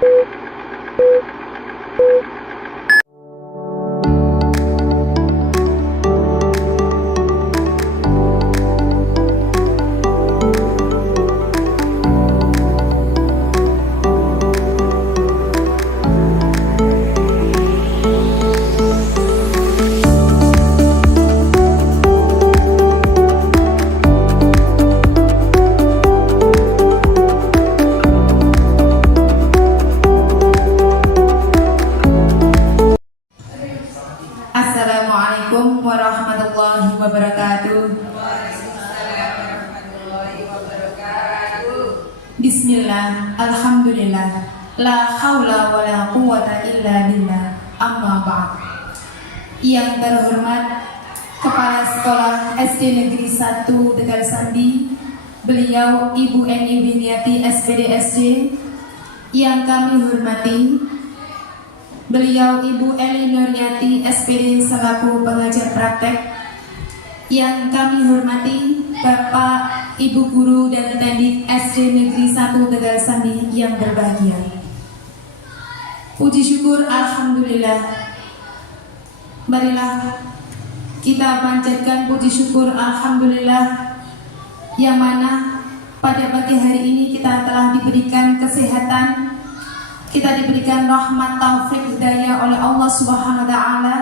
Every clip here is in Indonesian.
Assalamualaikum warahmatullahi wabarakatuh. Bismillah, alhamdulillah, la haula wa la quwwata illa billah, amma ba'd. Yang terhormat Kepala Sekolah SD Negeri 1 Tegal Sandi, beliau Ibu Eni Winiati SPD SD. Yang kami hormati beliau Ibu Eli Nuriati SPD selaku pengajar praktek. Yang kami hormati Bapak, Ibu Guru dan Tendik SD Negeri 1 Tegal Sandi yang berbahagia. Puji syukur alhamdulillah. Marilah kita panjatkan puji syukur alhamdulillah, yang mana pada pagi hari ini kita telah diberikan kesehatan, kita diberikan rahmat taufik hidayah oleh Allah Subhanahu wa taala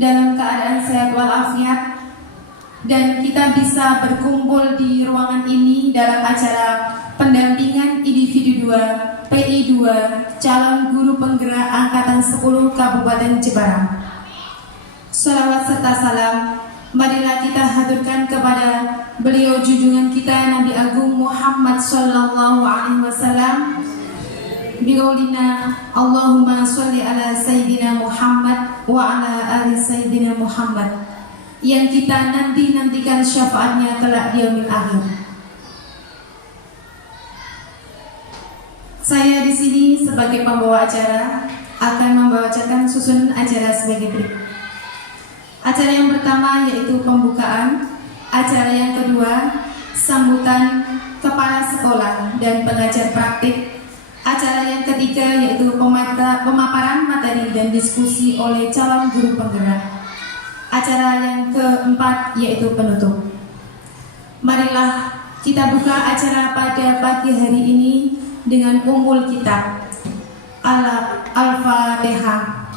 dalam keadaan sehat walafiat, dan kita bisa berkumpul di ruangan ini dalam acara pendampingan individu 2 PI 2 calon guru penggerak angkatan 10 Kabupaten Jepara. Salawat serta salam marilah kita haturkan kepada beliau junjungan kita Nabi Agung Muhammad sallallahu alaihi wasallam. Biqaulina Allahumma sholli ala Sayyidina Muhammad wa ala ali Sayyidina Muhammad, yang kita nantikan syafaatnya kelak di yaumil akhir. Saya di sini sebagai pembawa acara akan membawakan susunan acara sebagai berikut. Acara yang pertama yaitu pembukaan, acara yang kedua sambutan kepala sekolah dan pengajar praktik. Acara yang ketiga yaitu pemaparan materi dan diskusi oleh calon guru penggerak. Acara yang keempat yaitu penutup. Marilah kita buka acara pada pagi hari ini dengan umul kitab Al-Fatihah.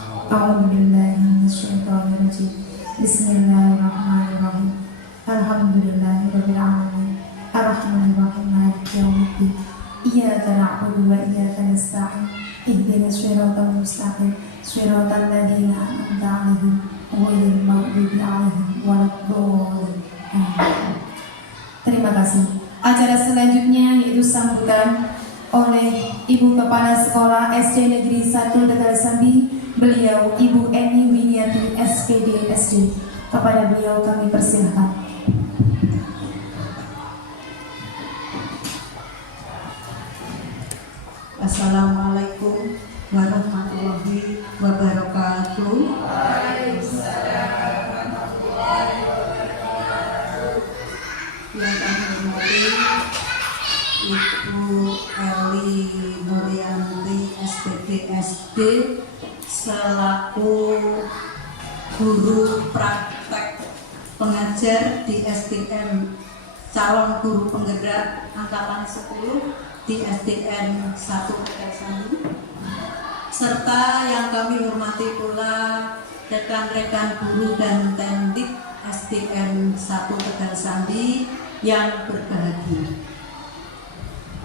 Bismillahirrahmanirrahim. Alhamdulillahirabbil alamin. Arrahmanirrahim. Maliki yaumiddin. Iyyaka na'budu wa iyyaka nasta'in. Ihdinas siratal mustaqim. Siratal ladzina an'amta 'alaihim ghairil maghdubi 'alaihim waladdallin. Terima kasih. Acara selanjutnya yaitu sambutan oleh Ibu Kepala Sekolah SD Negeri 1 Tegal Sandi, beliau Ibu Eni Winiati SPD SD. Kepada beliau kami persilahkan. Assalamualaikum warahmatullahi wabarakatuh. Yang kami hormati Ibu Eli Nurianti SPD SD selaku guru praktek pengajar di SDN calon guru penggerak angkatan 10 di SDN 1 Tegal Sandi, serta yang kami hormati pula rekan-rekan guru dan tendik SDN 1 Tegal Sandi yang berbahagia.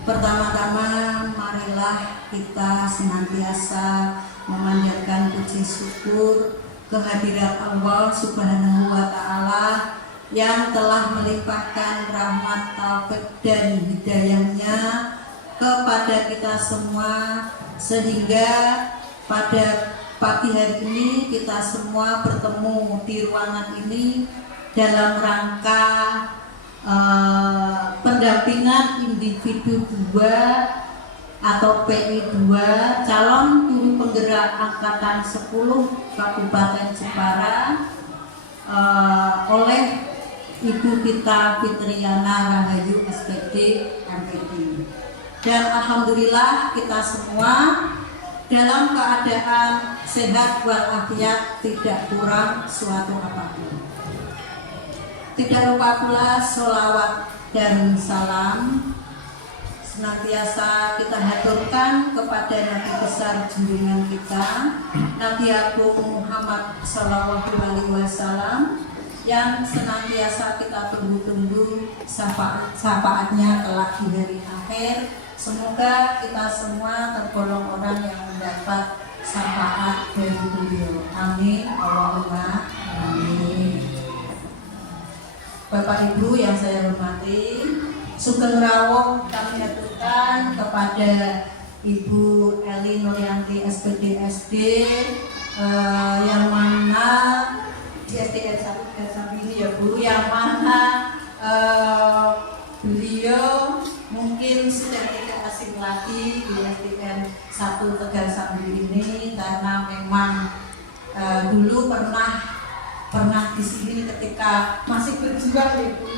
Pertama-tama marilah kita senantiasa memanjatkan puji syukur kehadirat Allah Subhanahu wa taala yang telah melimpahkan rahmat taufik dan hidayahnya kepada kita semua, sehingga pada pagi hari ini kita semua bertemu di ruangan ini dalam rangka pendampingan individu 2 atau PI 2 calon guru penggerak angkatan 10 Kabupaten Jepara oleh Ibu kita Fitriana Rahayu SPD MPD. Dan alhamdulillah kita semua dalam keadaan sehat walafiat, tidak kurang suatu apapun. Tidak lupa pula sholawat dan salam senantiasa kita haturkan kepada Nabi besar junjungan kita, Nabi Agung Muhammad Sallallahu Alaihi Wasallam, yang senantiasa kita tunggu-tunggu syafaatnya kelak di hari akhir. Semoga kita semua tergolong orang yang mendapat syafaat dari beliau. Amin. Allahumma amin. Bapak Ibu yang saya hormati, sugeng rawuh kami aturkan kepada Ibu Eli Nuryanti SPD SD yang mana di SDN 1 ini ya Bu, yang mana beliau mungkin sudah tidak asing lagi di SDN 1 Tegal Sambil ini, karena memang dulu pernah di sini ketika masih berjuang ya Bu.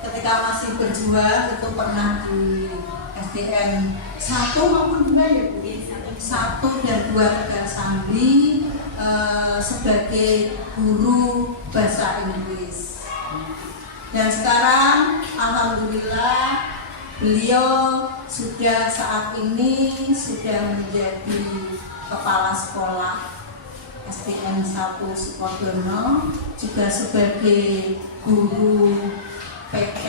Ketika masih berjuang itu pernah di SDN 1 maupun 2 ya Bu, 1 dan 2 Tegal Sambi sebagai guru bahasa Inggris. Dan sekarang alhamdulillah beliau sudah saat ini sudah menjadi kepala sekolah SDN 1 Sukodono, juga sebagai guru PP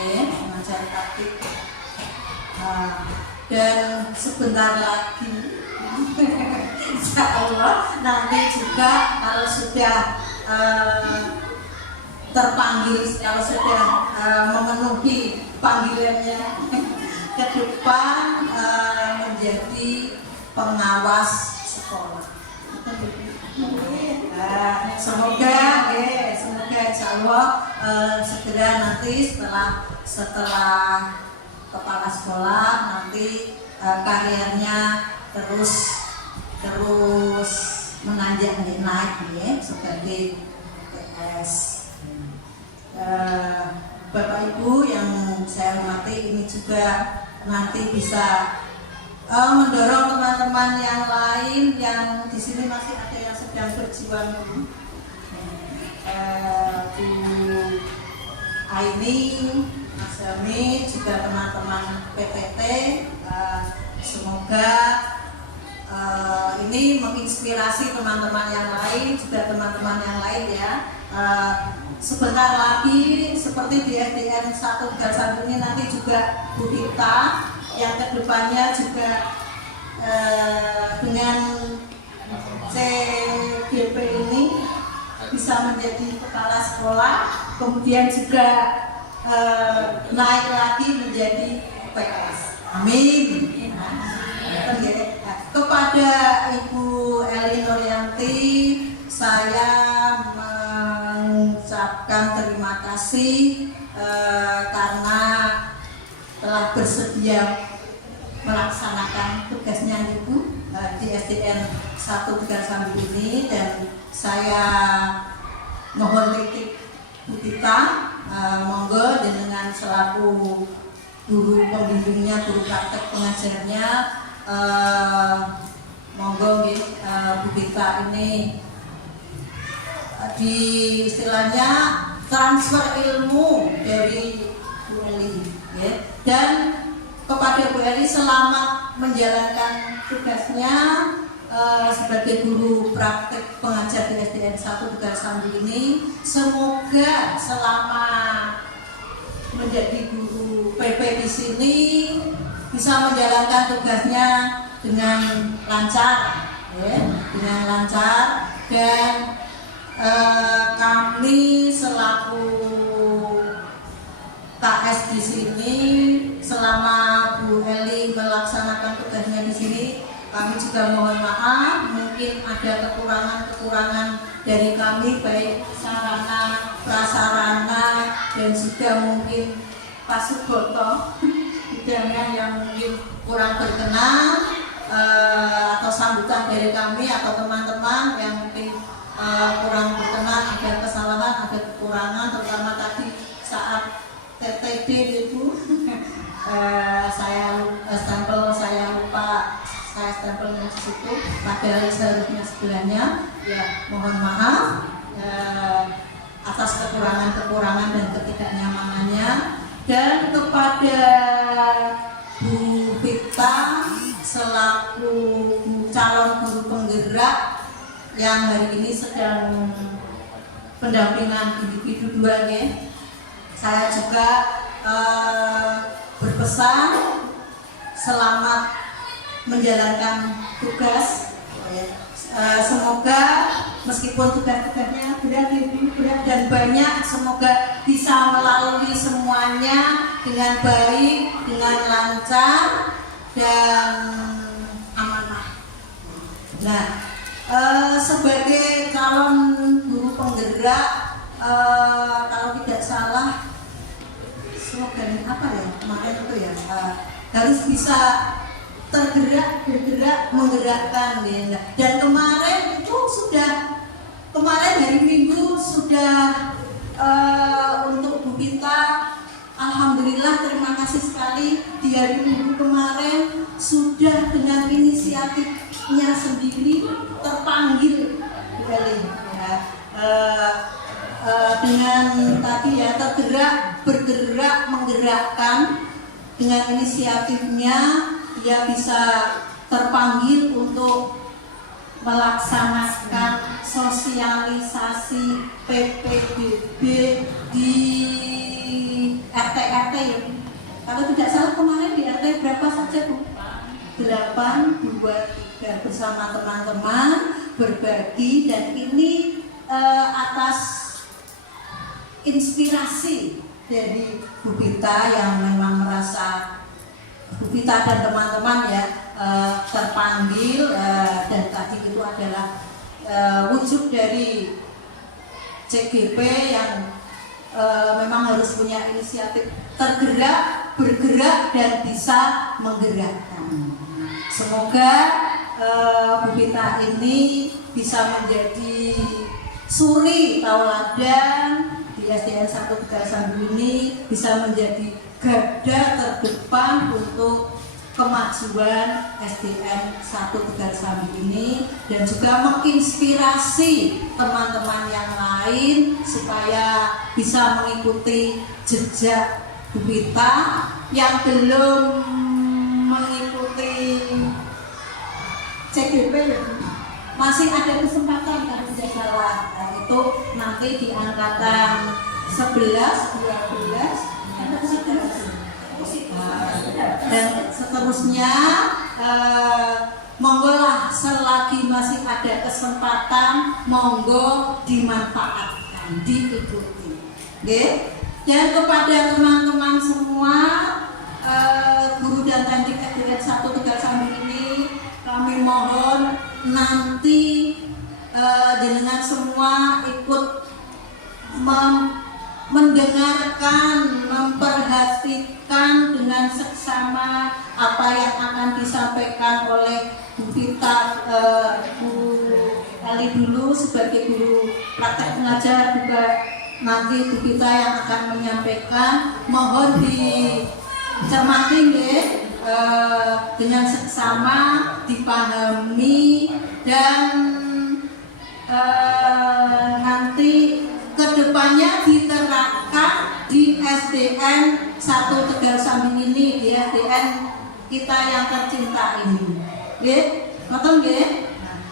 ya, mengajar taktik. Dan sebentar lagi insya Allah nanti juga kalau sudah terpanggil, kalau sudah memenuhi panggilannya ke depan menjadi pengawas sekolah. Semoga insya Allah segera nanti setelah kepala sekolah nanti karirnya terus menanjak naik ya sebagai PS. Bapak Ibu yang saya hormati, ini juga nanti bisa mendorong teman-teman yang lain yang di sini masih ada yang sedang berjuang, Bu Aini, Mas Hamid, juga teman-teman PTT. Semoga ini menginspirasi teman-teman yang lain, juga teman-teman yang lain ya. Sebentar lagi seperti di SDN 1 Tegal Sambil ini nanti juga Bu Dita yang kedepannya juga dengan CGP ini bisa menjadi kepala sekolah, kemudian juga naik lagi menjadi PS. Amin. Kepada Ibu Eli Nuryanti saya mengucapkan terima kasih karena telah bersedia melaksanakan tugasnya Ibu di SDN 1 Tegal Sambil ini, dan saya mohon titip Bu Tita, monggo dengan selaku guru pembimbingnya, guru praktek pengajarnya, monggo Bu Tita ini di istilahnya transfer ilmu dari Bu Eli ya. Dan kepada Bu Eli selamat menjalankan tugasnya sebagai guru praktek pengajar di SDN 1 Tegal Sambil ini. Semoga selama menjadi guru PP di sini bisa menjalankan tugasnya dengan lancar ya, dengan lancar. Dan kami selaku KS di sini, selama Bu Eli melaksanakan tugasnya di sini, kami juga mohon maaf, mungkin ada kekurangan-kekurangan dari kami, baik sarana, prasarana, dan juga mungkin pasuboto hidangan yang mungkin kurang berkenan, atau sambutan dari kami atau teman-teman yang mungkin kurang berkenan, ada kesalahan, ada kekurangan, terutama tadi saat TTD itu stempel saya lupa, saya stempelnya di situ padahal seharusnya sebelahnya. Ya mohon maaf atas kekurangan-kekurangan dan ketidaknyamanannya. Dan kepada Bu Vita selaku calon guru penggerak yang hari ini sedang pendampingan individu 2 ya, saya juga berpesan selamat menjalankan tugas. Semoga meskipun tugas-tugasnya berat dan banyak, semoga bisa melalui semuanya dengan baik, dengan lancar dan amanah. Nah, sebagai calon guru penggerak, kalau tidak salah slogan apa ya kemarin itu ya, harus bisa bergerak, menggerakkan ya. Dan kemarin itu kemarin hari Minggu sudah untuk Bu Vita, alhamdulillah terima kasih sekali, di hari Minggu kemarin sudah dengan inisiatifnya sendiri terpanggil kembali ya. Dengan tadi ya bergerak, menggerakkan, dengan inisiatifnya dia bisa terpanggil untuk melaksanakan sosialisasi PPDB di RT-RT ya. Kalau tidak salah kemarin di RT berapa saja Bu? 8, 2, 3 bersama teman-teman berbagi, dan ini atas inspirasi dari Bu Vita yang memang merasa Bu Vita dan teman-teman ya terpanggil, dan tadi itu adalah wujud dari CGP yang memang harus punya inisiatif bergerak dan bisa menggerakkan. Semoga Bu Vita ini bisa menjadi suri tauladan di SDN 1 Tegal Sambi ini, bisa menjadi garda terdepan untuk kemajuan SDN 1 Tegal Sambi ini, dan juga menginspirasi teman-teman yang lain supaya bisa mengikuti jejak Bu Vita. Yang belum mengikuti CGP masih ada kesempatan kalau tidak salah, itu nanti di angkatan 11, 12 dan seterusnya. Monggo lah, selagi masih ada kesempatan, monggo dimanfaatkan, diikuti. Okay? Dan kepada teman-teman semua, guru dan teknik SDN 1 Tegal Sambi ini, kami mohon nanti jenengan semua ikut mendengarkan, memperhatikan dengan seksama apa yang akan disampaikan oleh Bu Vita, Bu Eli dulu sebagai guru praktek pengajar, juga nanti Bu Vita yang akan menyampaikan. Mohon dicermati ya, dengan seksama, dipahami, dan nanti kedepannya diterapkan di SDN 1 Tegal Sambi ini, di SDN kita yang tercinta ini. Nonton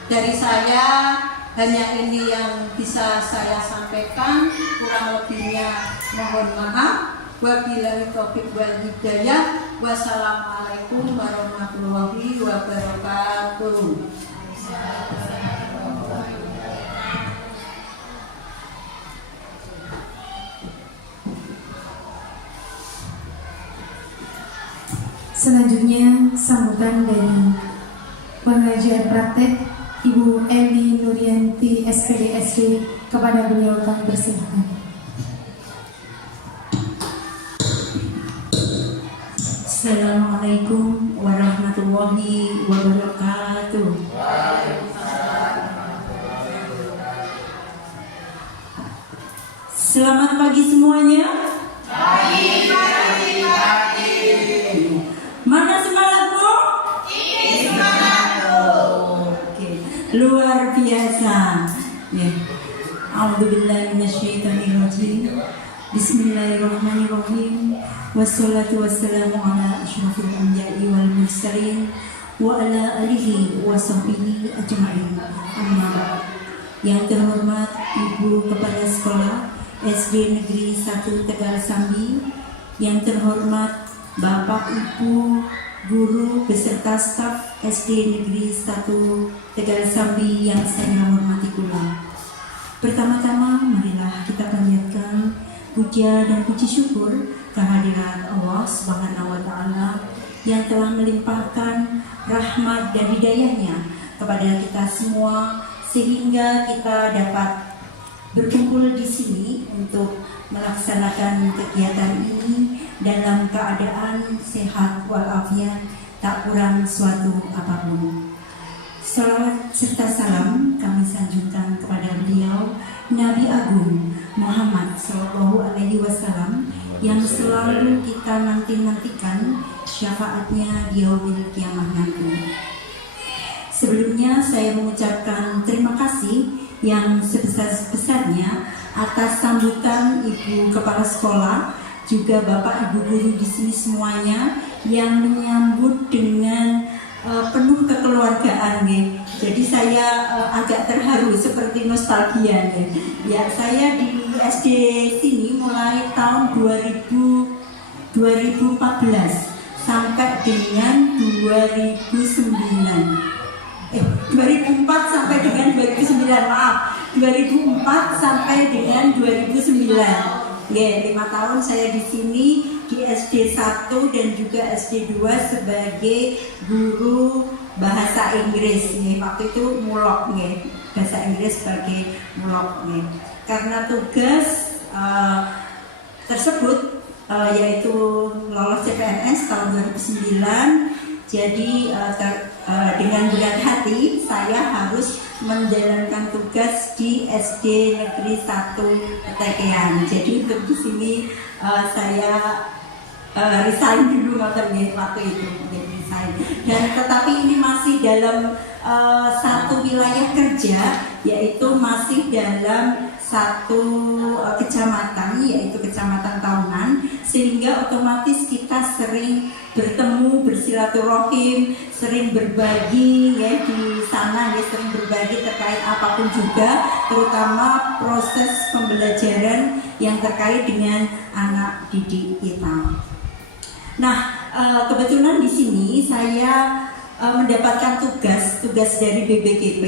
dari saya hanya ini yang bisa saya sampaikan, kurang lebihnya mohon maaf. Wabillahi taufiq wal hidayah. Wassalamualaikum warahmatullahi wabarakatuh. Selanjutnya sambutan dari pengajar praktek Ibu Eli Nurianti SPDSD, kepada beliau kami persilakan. Assalamualaikum warahmatullahi wabarakatuh. Selamat pagi semuanya. biasa. Ya. A'udzubillahi minasyaitonirrajim. Bismillahirrahmanirrahim. Wassalatu wassalamu ala asyrafil anbiya'i wal mursalin wa ala alihi wa sahbihi ajma'in. Amma ba'd. Yang terhormat Ibu Kepala Sekolah SD Negeri 1 Tegal Sambi, yang terhormat Bapak Ibu guru beserta staf SD Negeri 1 Tegal Sambi yang saya hormati pula. Pertama-tama marilah kita panjatkan puja dan puji syukur kehadirat Allah Subhanahu wa taala yang telah melimpahkan rahmat dan hidayahnya kepada kita semua sehingga kita dapat berkumpul di sini untuk melaksanakan kegiatan ini dalam keadaan sehat walafiat, tak kurang suatu apapun. Salawat serta salam kami sanjungkan kepada beliau Nabi Agung Muhammad Sallallahu Alaihi Wasallam yang selalu kita nantikan syafaatnya di yaumil kiamah nanti. Sebelumnya saya mengucapkan terima kasih yang sebesar-besarnya atas sambutan Ibu Kepala Sekolah, juga Bapak Ibu guru di sini semuanya yang menyambut dengan penuh kekeluargaan ya. Jadi saya agak terharu seperti nostalgia ya. Ya, saya di SD sini mulai tahun 2014 sampai dengan 2004 sampai dengan 2009, maaf, 2004 sampai dengan 2009. Ya, 5 tahun saya di sini di SD 1 dan juga SD 2 sebagai guru bahasa Inggris. Ya, waktu itu mulok ya, bahasa Inggris sebagai mulok ya. Karena tugas tersebut yaitu lolos CPNS tahun 2009, jadi dengan berat hati saya harus menjalankan tugas di SD Negeri 1 Tekean. Jadi untuk di sini saya resign dulu waktu itu, resign. Dan tetapi ini masih dalam satu wilayah kerja, yaitu masih dalam satu kecamatan, yaitu Kecamatan Taunan, sehingga otomatis kita sering bertemu, bersilaturahim, sering berbagi ya di sana, ya sering berbagi terkait apapun juga, terutama proses pembelajaran yang terkait dengan anak didik kita. Nah, kebetulan di sini saya mendapatkan tugas dari BBGP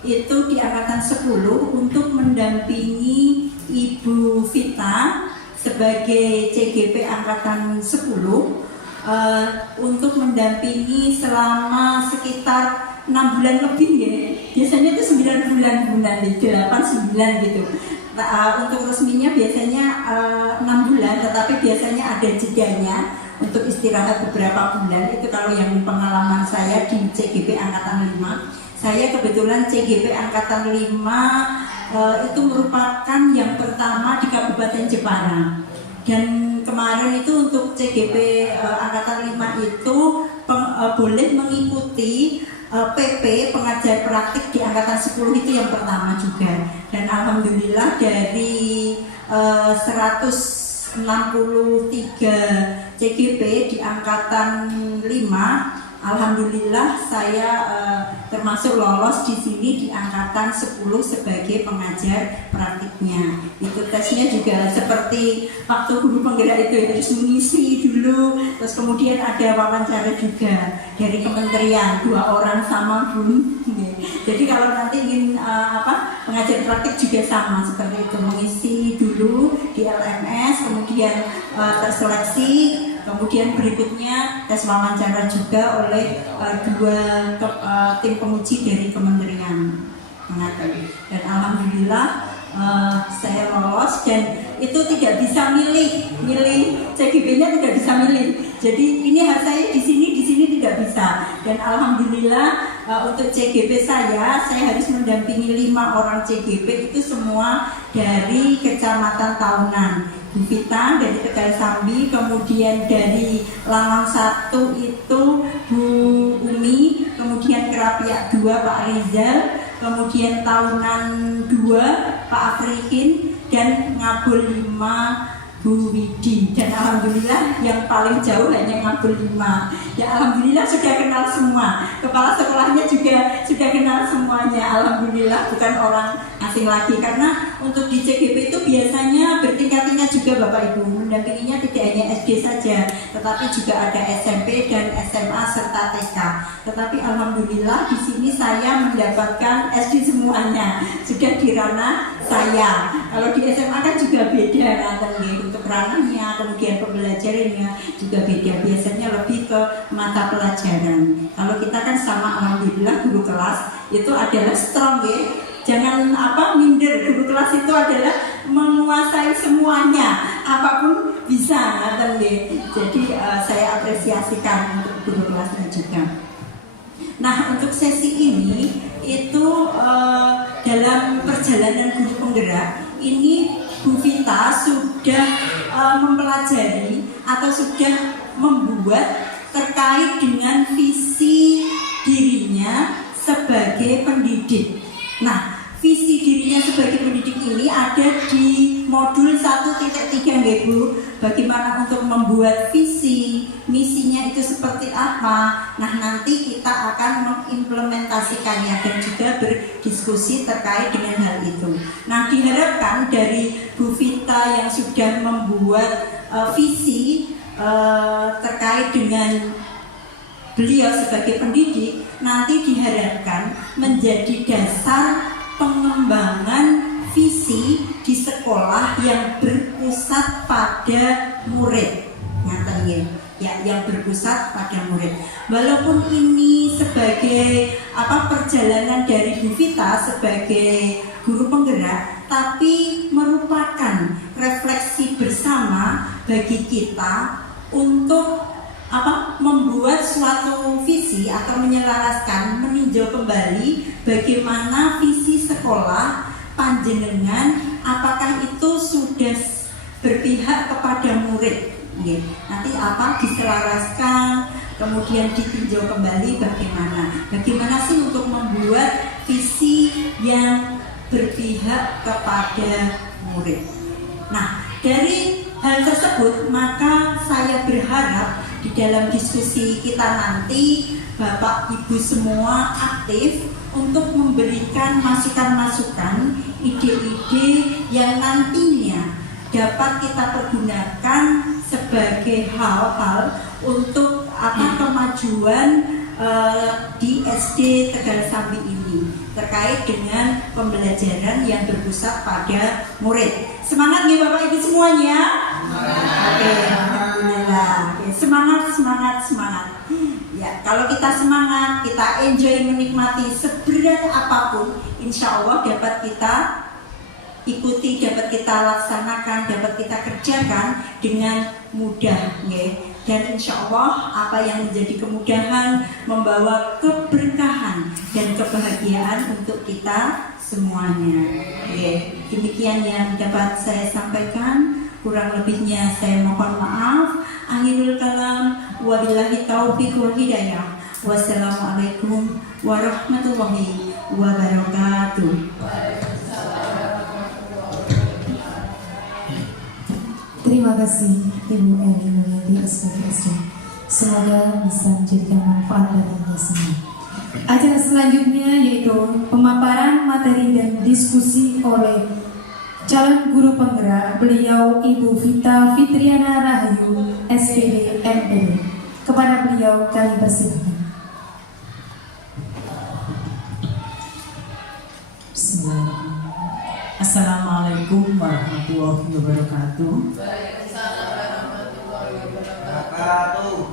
itu di angkatan 10 untuk mendampingi Ibu Vita sebagai CGP angkatan 10 untuk mendampingi selama sekitar 6 bulan lebih ya. Biasanya itu 9 bulan, 8-9 gitu. Untuk resminya biasanya 6 bulan, tetapi biasanya ada jedanya untuk istirahat beberapa bulan. Itu kalau yang pengalaman saya di CGP angkatan 5. Saya kebetulan CGP angkatan 5 itu merupakan yang pertama di Kabupaten Jepara. Dan kemarin itu untuk CGP angkatan 5 itu boleh mengikuti PP pengajar praktik di angkatan 10 itu yang pertama juga. Dan alhamdulillah dari 163 CGP di angkatan 5, alhamdulillah saya termasuk lolos di sini di angkatan 10 sebagai pengajar praktiknya. Itu tesnya juga seperti waktu guru penggerak itu, harus mengisi dulu, terus kemudian ada wawancara juga dari kementerian, 2 orang sama Bun. Jadi kalau nanti ingin pengajar praktik juga sama seperti itu, mengisi dulu di LMS, kemudian terseleksi, kemudian berikutnya tes wawancara juga oleh 2 tim penguji dari kementerian. Dan alhamdulillah saya lolos, dan itu tidak bisa milih CGP-nya, tidak bisa milih. Jadi ini saya di sini tidak bisa. Dan alhamdulillah untuk CGP saya harus mendampingi 5 orang CGP, itu semua dari Kecamatan Taunan. Bu Vita dari Tegal Sambi, kemudian dari Langon 1 itu Bu Umi, kemudian Kerapiak 2 Pak Rizal, kemudian tahunan 2 Pak Afrikin, dan ngabul 5 Bu Widi. Dan alhamdulillah yang paling jauh hanya ngabul 5. Ya alhamdulillah sudah kenal semua. Kepala sekolahnya juga sudah kenal semuanya. Alhamdulillah bukan orang asing lagi, karena untuk di CGP itu biasanya bertingkat-tingkat juga Bapak Ibu. Mendampinginya tidak hanya SD saja, tetapi juga ada SMP dan SMA serta TK. Tetapi alhamdulillah di sini saya mendapatkan SD semuanya. Sudah di ranah saya. Kalau di SMA kan juga beda untuk ranahnya, kemudian pembelajarannya juga beda. Biasanya lebih ke mata pelajaran. Kalau kita kan sama alhamdulillah guru kelas itu adalah strong ya. Jangan minder, guru kelas itu adalah menguasai semuanya, apapun bisa Jadi saya apresiasikan untuk guru kelasnya juga. Nah, untuk sesi ini itu dalam perjalanan guru penggerak ini Bu Vita sudah mempelajari atau sudah membuat terkait dengan visi dirinya sebagai pendidik. Nah, visi dirinya sebagai pendidik ini ada di modul 1.3 nggih Bu. Bagaimana untuk membuat visi, misinya itu seperti apa. Nah, nanti kita akan mengimplementasikannya dan juga berdiskusi terkait dengan hal itu. Nah, diharapkan dari Bu Vita yang sudah membuat visi terkait dengan beliau sebagai pendidik, nanti diharapkan menjadi dasar pengembangan visi di sekolah yang berpusat pada murid. Yang berpusat pada murid. Walaupun ini sebagai perjalanan dari Bu Vita sebagai guru penggerak, tapi merupakan refleksi bersama bagi kita untuk membuat suatu visi atau menyelaraskan, meninjau kembali bagaimana visi sekolah panjenengan, apakah itu sudah berpihak kepada murid. Nanti diselaraskan, kemudian ditinjau kembali bagaimana sih untuk membuat visi yang berpihak kepada murid. Nah, dari hal tersebut maka saya berharap di dalam diskusi kita nanti Bapak Ibu semua aktif untuk memberikan masukan-masukan, ide-ide yang nantinya dapat kita pergunakan sebagai hal-hal untuk kemajuan di SD Tegal Sambi ini terkait dengan pembelajaran yang berpusat pada murid. Semangat ya Bapak Ibu semuanya. Oke, alhamdulillah. Semangat. Ya, kalau kita semangat, kita enjoy menikmati seberat apapun, insya Allah dapat kita ikuti, dapat kita laksanakan, dapat kita kerjakan dengan mudah, ya. Dan insya Allah apa yang menjadi kemudahan membawa keberkahan dan kebahagiaan untuk kita semuanya. Ya. Demikian yang dapat saya sampaikan. Kurang lebihnya saya mohon maaf. Akhirul kalam, wabillahi taufiq wal hidayah. Wassalamualaikum warahmatullahi wabarakatuh. Terima kasih Ibu Eli Mulyadi SPDSD. Semoga bisa menjadikan manfaat bagi kita semua. Acara selanjutnya yaitu pemaparan materi dan diskusi oleh calon guru penggerak, beliau Ibu Vita Fitriana Rahayu SPD MPD. Kepada beliau kami persilakan. Assalamualaikum warahmatullahi wabarakatuh.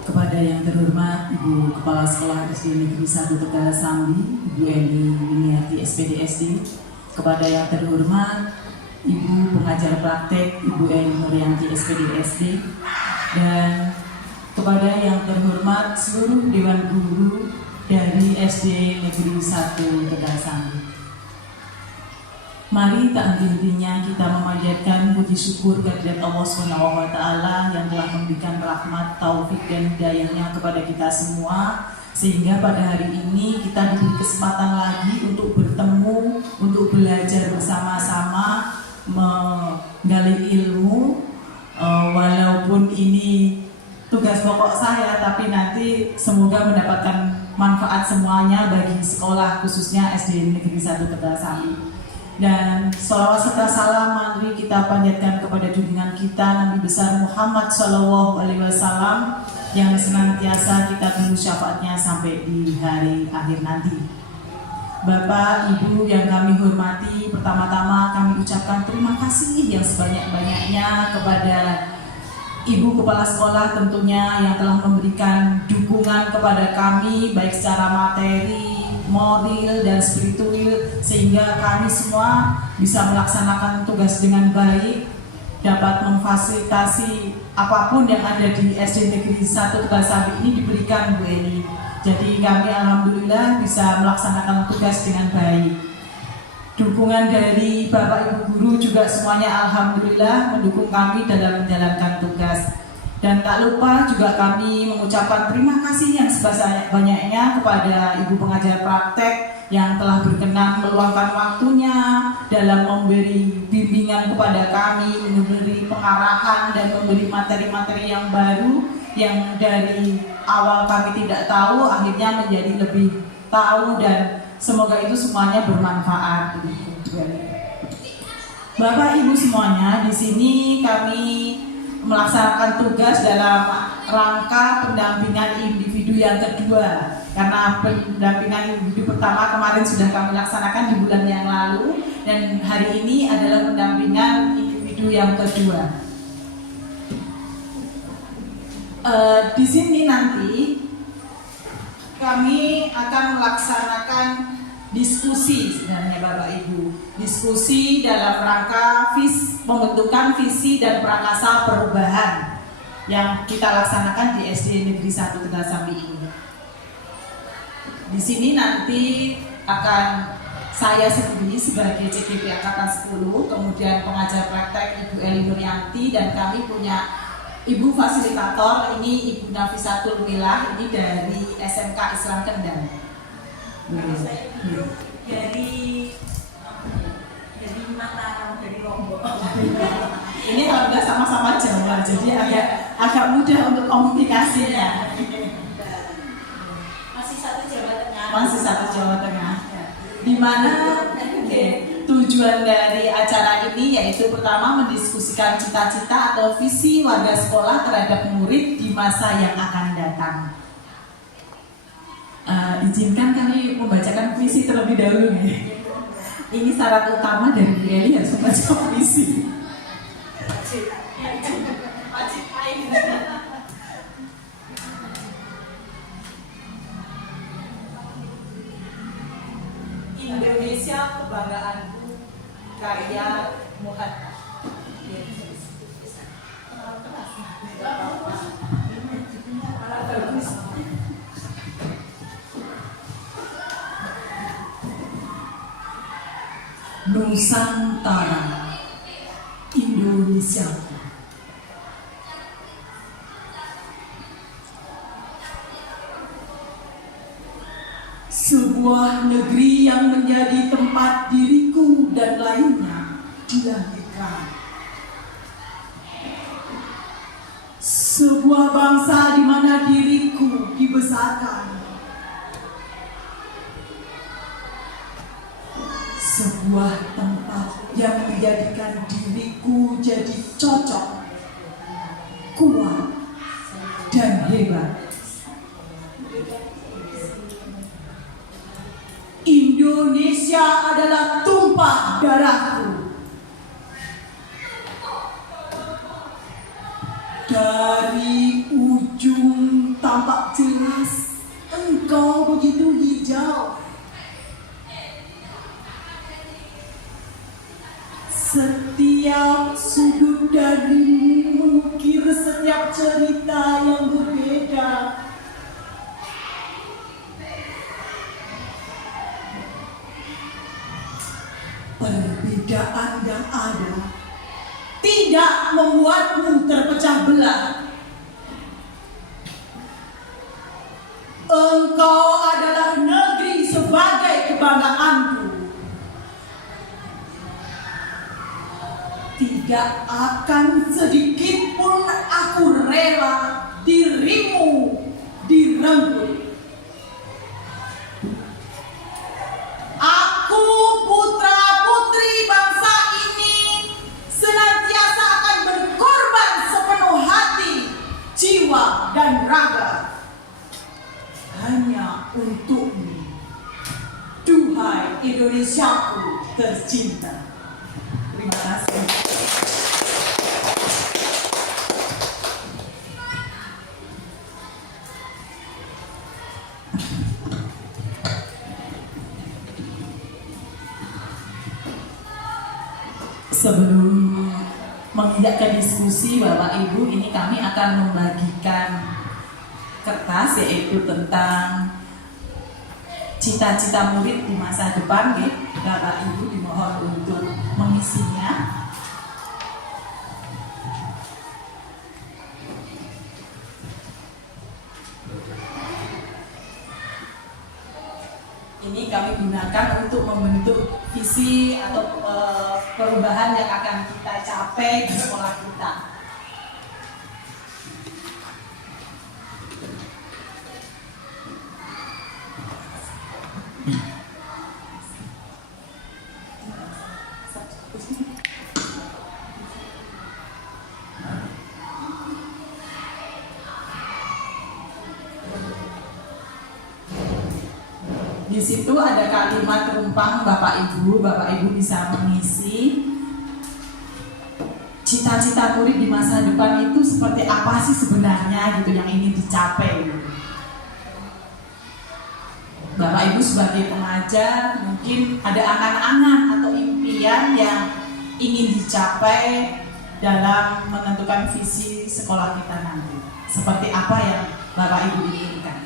Kepada yang terhormat Ibu Kepala Sekolah SD Negeri 1 Tegal Sambi, Ibu Eni Winiarti SPDSD. Kepada yang terhormat Ibu Pengajar Praktek, Ibu Eni Nuryanti SPDSD. Dan kepada yang terhormat seluruh Dewan Guru dari SD Negeri 1 Tegal Sambi. Mari tak henti-hentinya kita memanjatkan puji syukur kehadirat Allah SWT yang telah memberikan rahmat, taufik dan hidayahnya kepada kita semua, Sehingga pada hari ini kita diberi kesempatan lagi untuk bertemu, untuk belajar bersama-sama, menggali ilmu. Walaupun ini tugas pokok saya, tapi nanti semoga mendapatkan manfaat semuanya bagi sekolah, khususnya SD Negeri 1 Tegal Sambi. Dan sholawat serta salam mari kita panjatkan kepada junjungan kita Nabi besar Muhammad SAW yang senantiasa kita tunggu syafaatnya sampai di hari akhir nanti. Bapak, Ibu yang kami hormati, pertama-tama kami ucapkan terima kasih yang sebanyak-banyaknya kepada Ibu Kepala Sekolah tentunya yang telah memberikan dukungan kepada kami baik secara materi, moral, dan spiritual, sehingga kami semua bisa melaksanakan tugas dengan baik, dapat memfasilitasi apapun yang ada di SD Negeri 1 Tegal Sambi ini diberikan Bu Eni. Jadi kami alhamdulillah bisa melaksanakan tugas dengan baik. Dukungan dari Bapak Ibu Guru juga semuanya alhamdulillah mendukung kami dalam menjalankan tugas. Dan tak lupa juga kami mengucapkan terima kasih yang sebanyak-banyaknya kepada Ibu pengajar praktek yang telah berkenan meluangkan waktunya dalam memberi bimbingan kepada kami, memberi pengarahan dan memberi materi-materi yang baru yang dari awal kami tidak tahu akhirnya menjadi lebih tahu, dan semoga itu semuanya bermanfaat. Bapak Ibu semuanya, di sini kami melaksanakan tugas dalam rangka pendampingan individu yang kedua, karena pendampingan individu pertama kemarin sudah kami laksanakan di bulan yang lalu, dan hari ini adalah pendampingan individu yang kedua. Di sini nanti kami akan melaksanakan diskusi, sebenarnya Bapak Ibu, diskusi dalam rangka pembentukan visi dan prakasa perubahan yang kita laksanakan di SD Negeri 1 Tegal Sambi ini. Di sini nanti akan saya sendiri sebagai CGP Angkatan 10, kemudian pengajar praktek Ibu Eli Nuryanti, dan kami punya Ibu fasilitator, ini Ibu Nafisatul Milah, ini dari SMK Islam Kendal. Dari Mataram, dari Lombok. Ini alhamdulillah sama-sama Jawa, jadi agak mudah untuk komunikasinya. Masih satu Jawa Tengah. Masih satu Jawa Tengah. Di mana tujuan dari acara ini yaitu pertama mendiskusikan cita-cita atau visi warga sekolah terhadap murid di masa yang akan datang. Izinkan kami membacakan visi terlebih dahulu nih. Ini syarat utama dari Bu Eli harus membaca visi. Indonesia kebanggaanku, karya Muhammad. Nusantara, Indonesia. Sebuah negeri yang menjadi tempat diriku dan lainnya dilahirkan. Sebuah bangsa di mana diriku dibesarkan. Sebuah tempat yang menjadikan diriku jadi cocok, kuat, dan hebat. Indonesia adalah tumpah darahku. Dari ujung tampak jelas engkau begitu hijau. Setiap sudut darimu mengukir setiap cerita yang berbeda. Perbedaan yang ada tidak membuatmu terpecah belah. engkau adalah negeri sebagai kebanggaanku. Tidak akan sedikit pun aku rela dirimu direnggut. Aku putra-putri bangsa ini senantiasa akan berkorban sepenuh hati, jiwa, dan raga hanya untukmu, duhai Indonesiaku tercinta. Terima kasih. Sebelum menginjak ke diskusi Bapak Ibu, ini kami akan membagikan kertas yaitu tentang cita-cita murid di masa depan. Bapak Ibu dimohon untuk mengisinya. Ini kami gunakan untuk membentuk visi atau perubahan yang akan kita capai di sekolah kita. Di situ ada kalimat rumpang Bapak Ibu bisa mengisi cita-cita murid di masa depan itu seperti apa sih sebenarnya gitu yang ingin dicapai. Bapak Ibu sebagai pengajar mungkin ada angan-angan atau impian yang ingin dicapai dalam menentukan visi sekolah kita nanti. Seperti apa yang Bapak Ibu inginkan?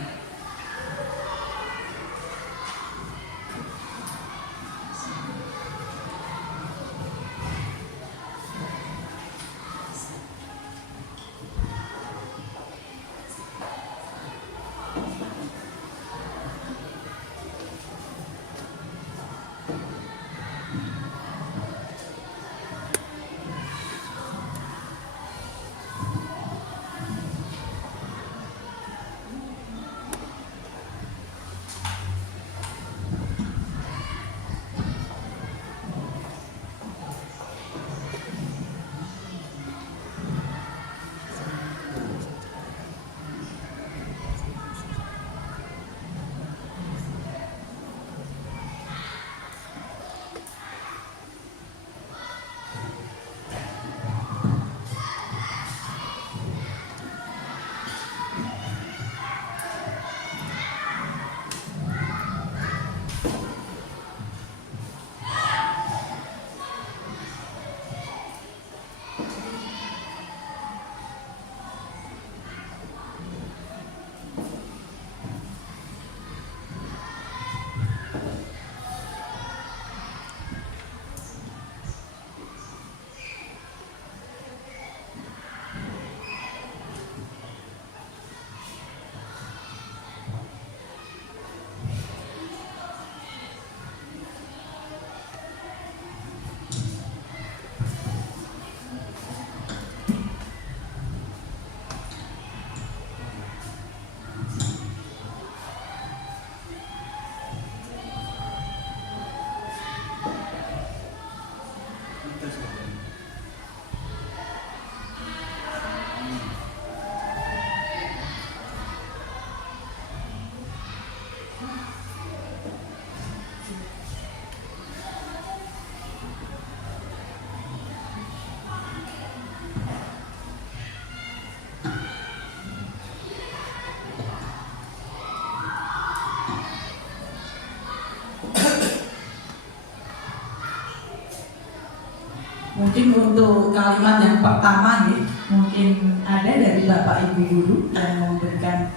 Mungkin untuk kalimat yang pertama nih, mungkin ada dari Bapak Ibu Guru yang memberikan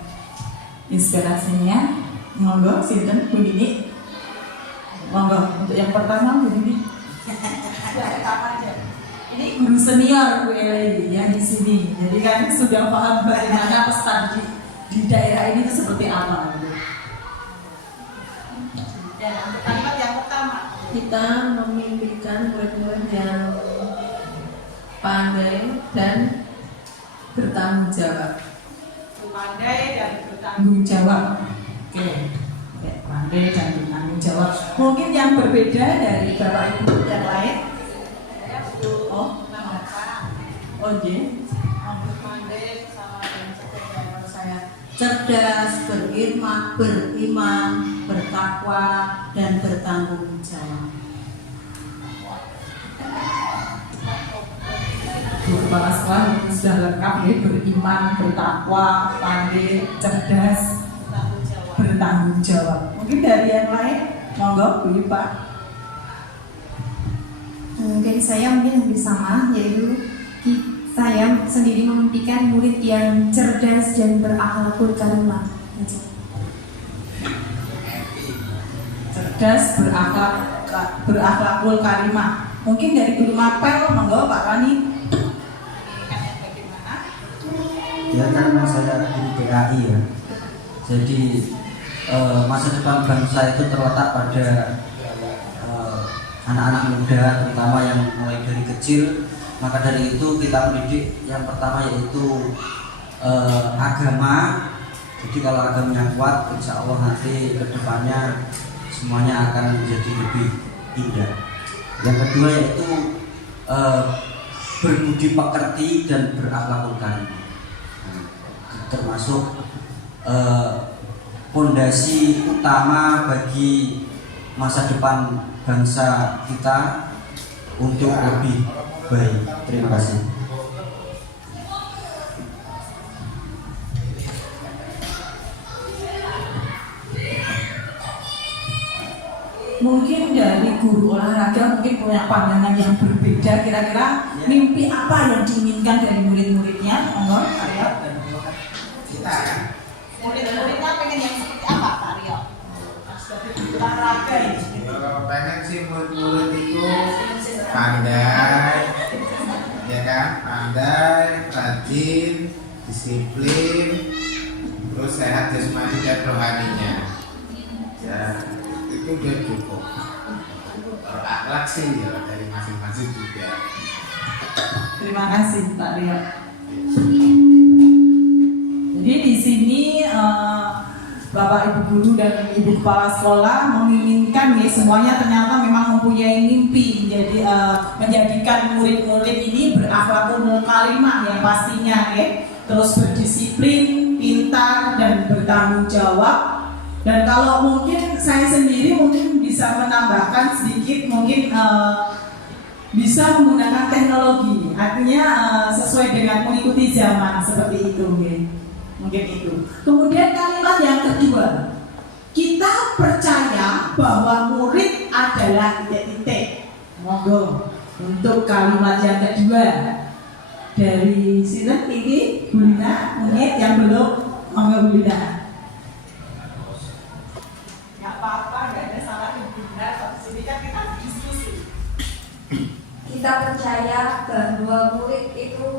inspirasinya. Monggo, sinten Bu Nini. Monggo, untuk yang pertama Bu Nini. Ya, pertama aja. Ini guru senior Bu Eli yang di sini. Jadi kan sudah paham bagaimana pesan di daerah ini itu seperti apa gitu. kita memimpikan murid-murid yang pandai dan bertanggung jawab. Pandai dan bertanggung jawab. Oke, pandai dan bertanggung jawab. Mungkin yang berbeda dari Bapak Ibu yang lain. Oh, oke. Pandai sama dengan saya. Cerdas, beriman, bertakwa, dan bertanggung jawab. Bu Kepala Sekolah sudah lengkap ya, beriman, bertakwa, pandai, cerdas, bertanggung jawab. Mungkin dari yang lain, monggo Bu Pak. Dari saya mungkin lebih sama, yaitu saya sendiri memimpikan murid yang cerdas dan berakhlakul karimah. Cerdas, berakhlakul karimah. Mungkin dari Guru Mapel, monggo Pak Rani. Ya karena saya di PAI ya, jadi masa depan bangsa itu terletak pada anak-anak muda, terutama yang mulai dari kecil. Maka dari itu kita mendidik yang pertama yaitu agama. Jadi kalau agamanya kuat, insya Allah nanti kedepannya semuanya akan menjadi lebih indah. Yang kedua yaitu berbudi pekerti dan berakhlakul karimah. Termasuk fondasi utama bagi masa depan bangsa kita untuk lebih baik. Terima kasih. Mungkin dari guru olahraga mungkin punya pandangan yang berbeda. Kira-kira mimpi apa yang diinginkan dari murid-muridnya? Monggo, Aryo. Murid-muridnya pengen yang seperti apa, Pak Aryo? Olahraga ini. Pengen sih murid-murid itu pandai, ya kan, pandai, rajin, disiplin, terus sehat jasmani dan rohaninya. Ya, itu udah cukup. Kalau akhlak sih ya dari masing-masing juga. Terima kasih Pak Rio. Jadi di sini Bapak Ibu guru dan Ibu kepala sekolah menginginkan ya semuanya ternyata memang mempunyai mimpi. Jadi menjadikan murid-murid ini berakhlakul karimah yang pastinya ya. Terus berdisiplin, pintar dan bertanggung jawab. Dan kalau mungkin saya sendiri mungkin bisa menambahkan sedikit mungkin bisa menggunakan teknologi, artinya sesuai dengan mengikuti zaman seperti itu, mungkin itu. Kemudian kalimat yang kedua, kita percaya bahwa murid adalah titik-titik. Monggo untuk kalimat yang kedua dari sini ini Bu Lina, mungkin yang belum, monggo Bu Lina. Nggak apa-apa, nggak ada salah Ibu Lina. Di sini kan kita diskusi. Kita percaya bahwa murid itu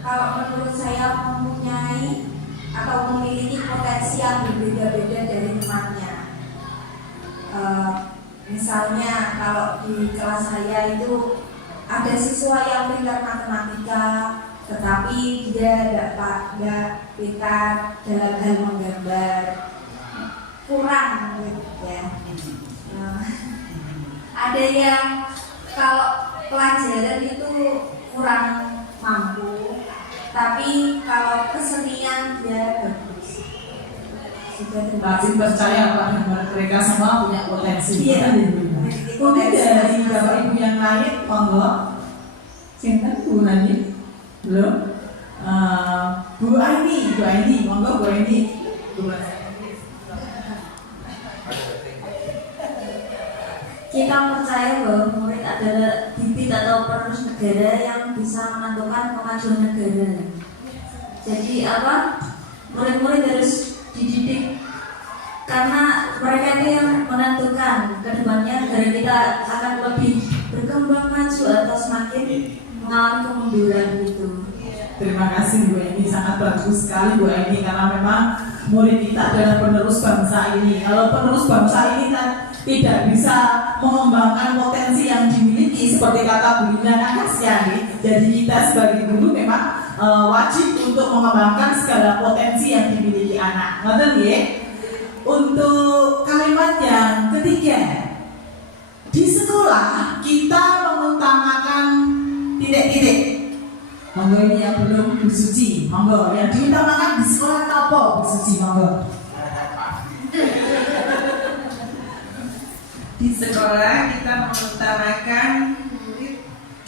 kalau menurut saya mempunyai atau memiliki potensi yang berbeda-beda dari temannya. Misalnya kalau di kelas saya itu ada siswa yang pintar matematika, tetapi dia tidak pintar dalam hal menggambar, kurang gitu ya. Ada yang kalau pelajaran itu kurang mampu, tapi kalau kesenian dia bagus. Tapi percaya bahwa mereka semua punya potensi. Iya. Mungkin dari Bapak Ibu yang lain, monggo. Sinten Bu Nani? Belum? Bu Aini, monggo Bu Aini. Kita percaya bahwa murid adalah bibit atau penerus negara yang bisa menentukan kemajuan negara. Jadi apa? Murid-murid harus dididik karena mereka itu yang menentukan kedepannya negara kita akan lebih berkembang maju atau semakin mengalami kemunduran itu. Terima kasih Bu Eni, sangat bagus sekali Bu Eni karena memang murid kita adalah penerus bangsa ini. Kalau penerus bangsa ini kan tidak bisa mengembangkan potensi yang dimiliki seperti kata Bu Lina Nakasyani. Jadi kita sebagai guru memang wajib untuk mengembangkan segala potensi yang dimiliki anak. Ngerti ya? Untuk kalimat yang ketiga, di sekolah kita mengutamakan titik-titik. Monggo ini yang belum Bu Suci, monggo yang diutamakan di sekolah apa Bu Suci, monggo. Di sekolah kita mengutamakan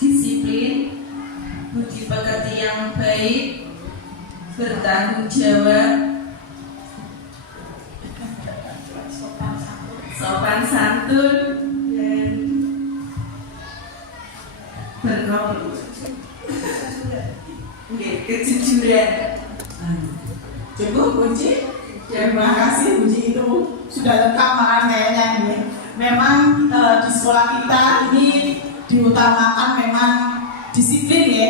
disiplin, budi pekerti yang baik, bertanggung jawab, sopan santun, dan berkomunikasi. Kejujuran. Cukup Bunci? Terima kasih Bunci, itu sudah lengkap makan kayaknya ini. Memang di sekolah kita ini diutamakan memang disiplin ya.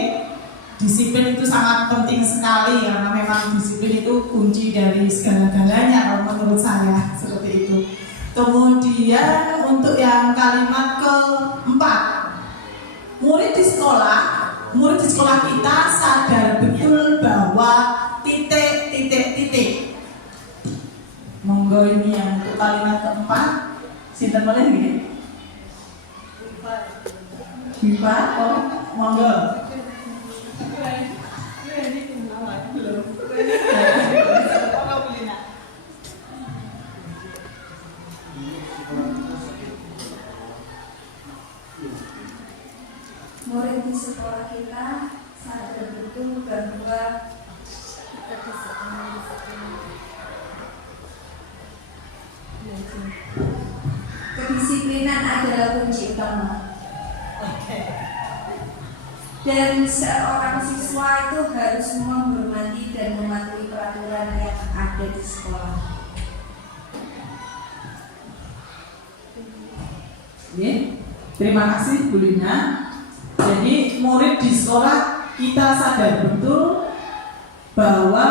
Disiplin itu sangat penting sekali karena memang disiplin itu kunci dari segala-galanya kalau menurut saya seperti itu. Kemudian untuk yang kalimat keempat, murid di sekolah kita sadar betul bahwa titik. Monggo ini yang untuk kalimat keempat, sinten boleh nggih? Bipa, oh monggo. Murid di sekolah kita sadar betul bahwa kedisiplinan adalah kunci utama. Dan seorang siswa itu harus menghormati dan mematuhi peraturan yang ada di sekolah. Terima kasih Bu Lina. Jadi murid di sekolah kita sadar betul bahwa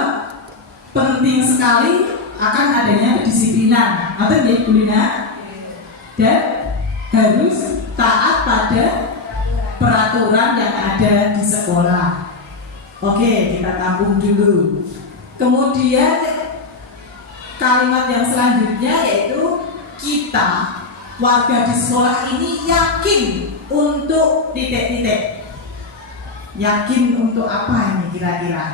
penting sekali akan adanya kedisiplinan. Apa ya Bu Lina? Dan harus taat pada peraturan yang ada di sekolah. Oke, kita tampung dulu. Kemudian kalimat yang selanjutnya yaitu kita warga di sekolah ini yakin untuk titik-titik. Yakin untuk apa ini kira-kira?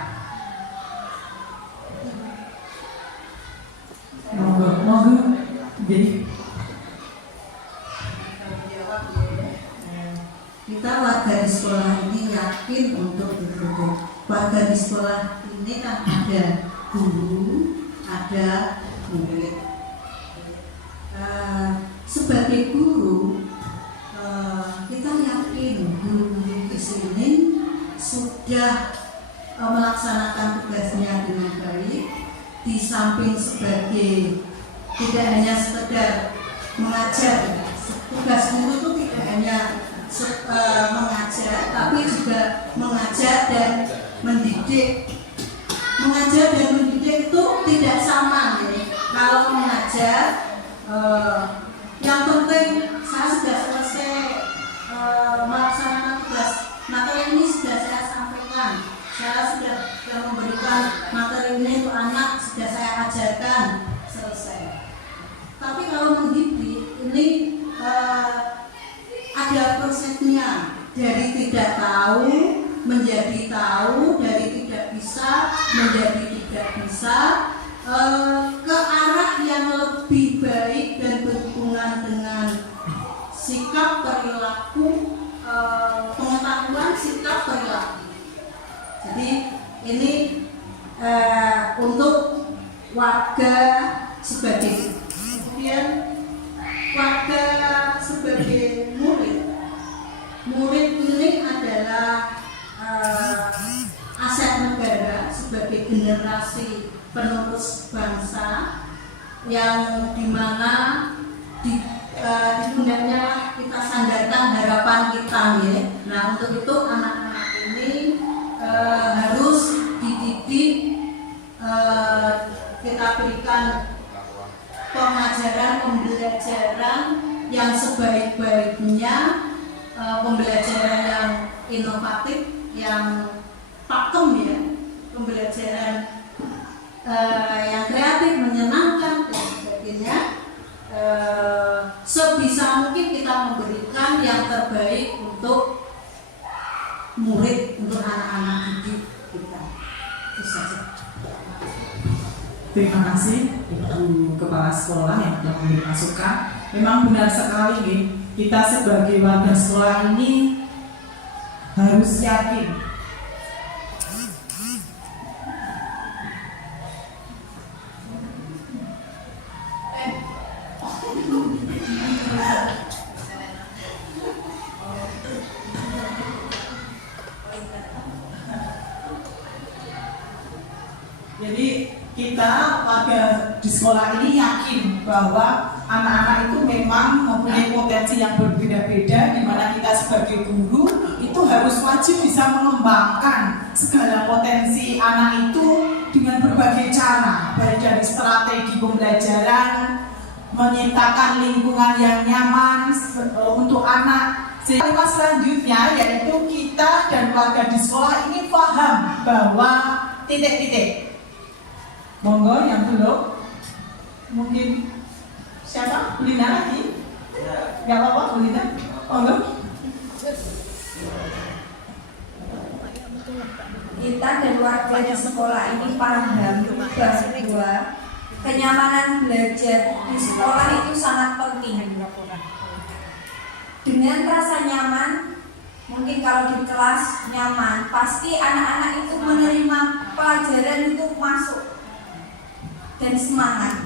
Monggo. Jadi kita warga di sekolah ini yakin untuk titik-titik. Warga di sekolah ini kan ada guru, ada murid. Sebagai guru, kita yakin guru di sini sudah melaksanakan tugasnya dengan baik. Di samping sebagai tidak hanya sekedar mengajar, tugas guru itu tidak hanya mengajar, tapi juga mengajar dan mendidik. Mengajar dan mendidik itu tidak sama ya. Kalau mengajar, yang penting saya sudah selesai melaksanakan tugas materi ini, sudah saya sampaikan, saya sudah memberikan materi ini untuk anak, sudah saya ajarkan, selesai. Tapi kalau mendidik ini ada prosesnya, dari tidak tahu menjadi tahu, dari tidak bisa menjadi tidak bisa, ke arah yang lebih baik dan berhubungan dengan sikap perilaku, pengetahuan sikap perilaku. Jadi ini untuk warga sebagai, kemudian warga sebagai murid ini adalah aset negara sebagai generasi penerus bangsa yang dimana di pundaknya kita sandarkan harapan kita ya. Nah untuk itu anak-anak ini harus dididik, kita berikan pengajaran, pembelajaran pembelajaran yang sebaik-baiknya, pembelajaran yang inovatif, yang pakem ya, pembelajaran yang kreatif, menyenangkan dan sebagainya. Sebisa mungkin kita memberikan yang terbaik untuk murid, untuk anak-anak didik kita. Itu saja. Terima kasih Ibu Kepala Sekolah yang telah memberi masukan. Memang benar sekali nih, kita sebagai warga sekolah ini harus yakin jadi kita warga di sekolah ini yakin bahwa anak-anak itu memang mempunyai potensi yang berbeda-beda, di mana kita sebagai guru itu harus wajib bisa mengembangkan segala potensi anak itu dengan berbagai cara, baik dari strategi pembelajaran, menciptakan lingkungan yang nyaman untuk anak. Sehingga selanjutnya yaitu kita dan warga di sekolah ini paham bahwa titik-titik. Monggo yang belum, mungkin siapa? Belina lagi? Gak apa-apa, Belina. Monggo. Kita dan warga di sekolah ini paham bahwa kenyamanan belajar di sekolah itu sangat penting. Dengan rasa nyaman, mungkin kalau di kelas nyaman, pasti anak-anak itu menerima pelajaran itu masuk dan semangat.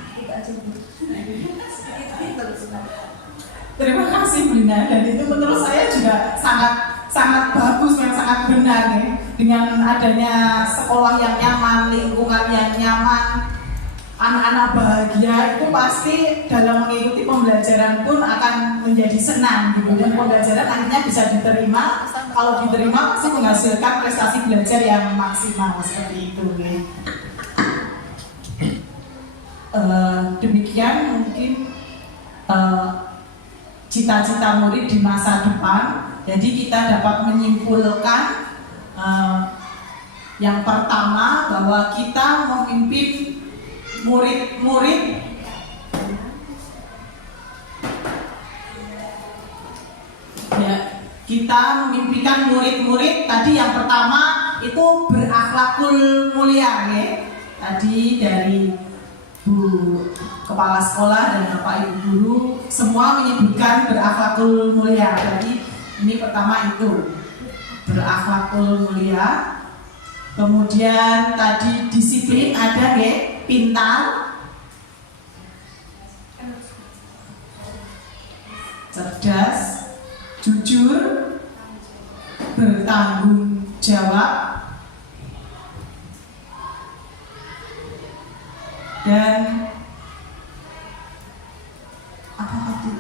Terima kasih Belina, dan itu menurut saya juga sangat bagus dan sangat benar nih. Dengan adanya sekolah yang nyaman, lingkungan yang nyaman, anak-anak bahagia, itu pasti dalam mengikuti pembelajaran pun akan menjadi senang gitu. Dan pembelajaran akhirnya bisa diterima, kalau diterima pasti menghasilkan prestasi belajar yang maksimal seperti itu nih. Demikian mungkin cita-cita murid di masa depan. Jadi kita dapat menyimpulkan yang pertama bahwa kita memimpin murid-murid ya, kita memimpikan murid-murid tadi yang pertama itu berakhlakul mulia ya. Tadi dari Bu Kepala Sekolah dan Bapak Ibu Guru semua menyebutkan berakhlakul mulia. Jadi ini pertama itu berakhlakul mulia. Kemudian tadi disiplin ada ya, pintar, cerdas, jujur, bertanggung jawab, dan apa tadi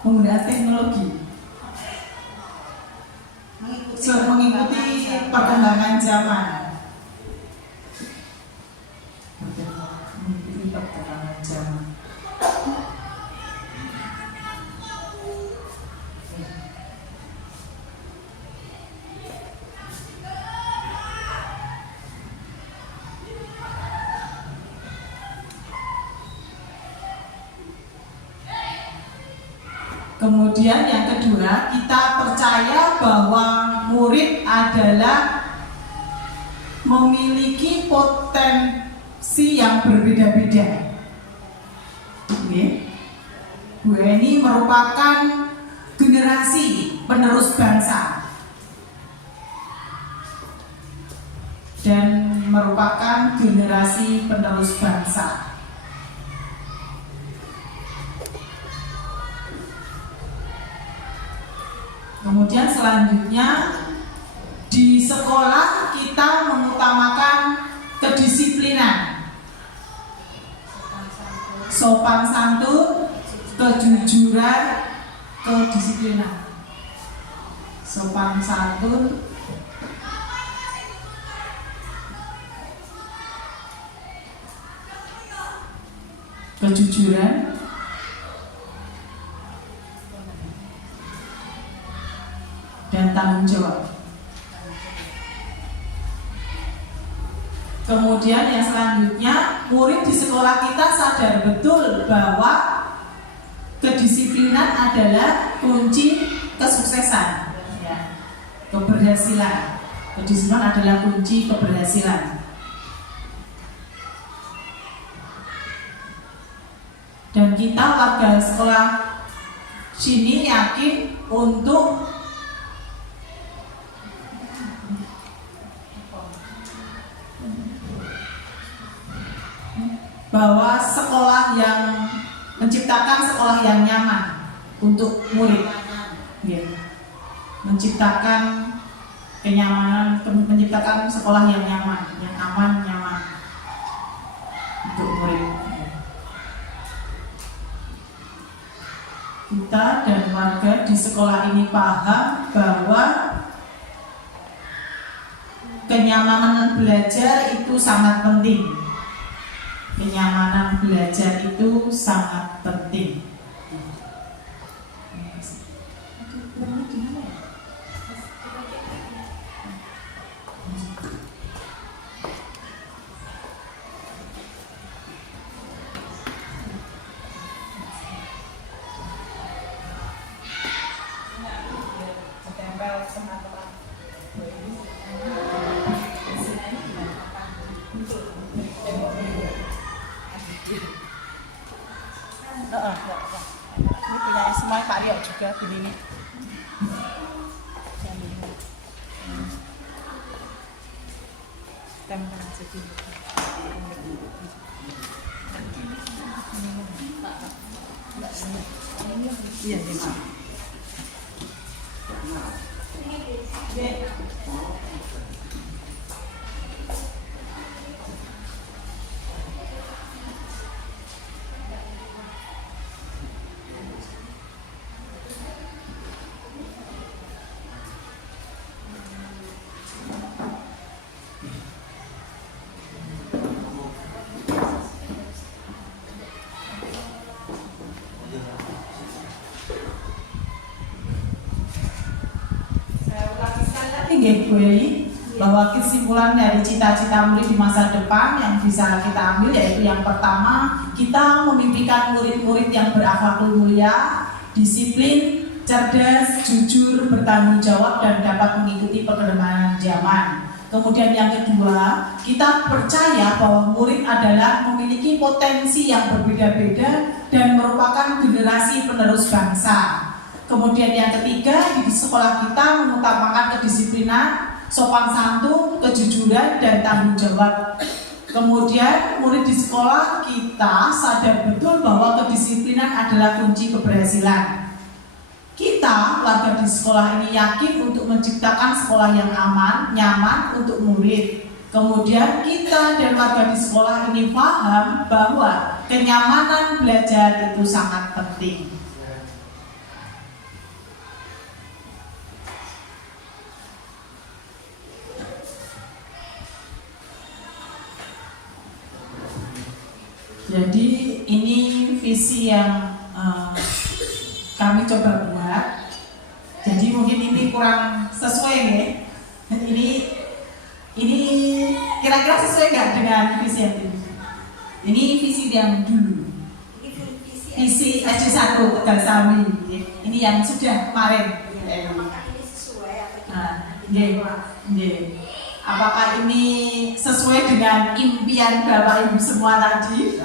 menggunakan teknologi, mengikuti perkembangan zaman. Mengikuti perkembangan zaman. Kemudian yang kedua, kita percaya bahwa murid adalah memiliki potensi yang berbeda-beda. Bu Eni merupakan generasi penerus bangsa dan merupakan generasi penerus bangsa. Kemudian selanjutnya di sekolah kita mengutamakan kedisiplinan, sopan santun, kejujuran, kedisiplinan, sopan santun, kejujuran, dan tanggung jawab. Kemudian yang selanjutnya, murid di sekolah kita sadar betul bahwa kedisiplinan adalah kunci kesuksesan, ya. Keberhasilan. Kedisiplinan adalah kunci keberhasilan. Dan kita warga sekolah sini yakin untuk bahwa sekolah yang menciptakan sekolah yang nyaman untuk murid, ya. Menciptakan kenyamanan, menciptakan sekolah yang nyaman, yang aman, nyaman untuk murid. Kita dan warga di sekolah ini paham bahwa kenyamanan belajar itu sangat penting. Kenyamanan belajar itu sangat penting. Ini punya semua Pak Rio juga ini. Tempel aja dulu. Iya, iya. Bahwa kesimpulan dari cita-cita murid di masa depan yang bisa kita ambil yaitu yang pertama, kita memimpikan murid-murid yang berakhlakul mulia, disiplin, cerdas, jujur, bertanggung jawab dan dapat mengikuti perkembangan zaman. Kemudian yang kedua, kita percaya bahwa murid adalah memiliki potensi yang berbeda-beda dan merupakan generasi penerus bangsa. Kemudian yang ketiga, di sekolah kita mengutamakan kedisiplinan, sopan santun, kejujuran, dan tanggung jawab. Kemudian murid di sekolah kita sadar betul bahwa kedisiplinan adalah kunci keberhasilan. Kita, warga di sekolah ini yakin untuk menciptakan sekolah yang aman, nyaman untuk murid. Kemudian kita dan warga di sekolah ini paham bahwa kenyamanan belajar itu sangat penting. Jadi ini visi yang kami coba buat. Jadi mungkin ini kurang sesuai ya. Ini kira-kira sesuai nggak dengan visi yang ini? Ini visi yang dulu. Visi SD1 Tegal Sambi. Ini yang sudah kemarin. Apakah ini sesuai atau Apakah ini sesuai dengan impian Bapak Ibu semua tadi?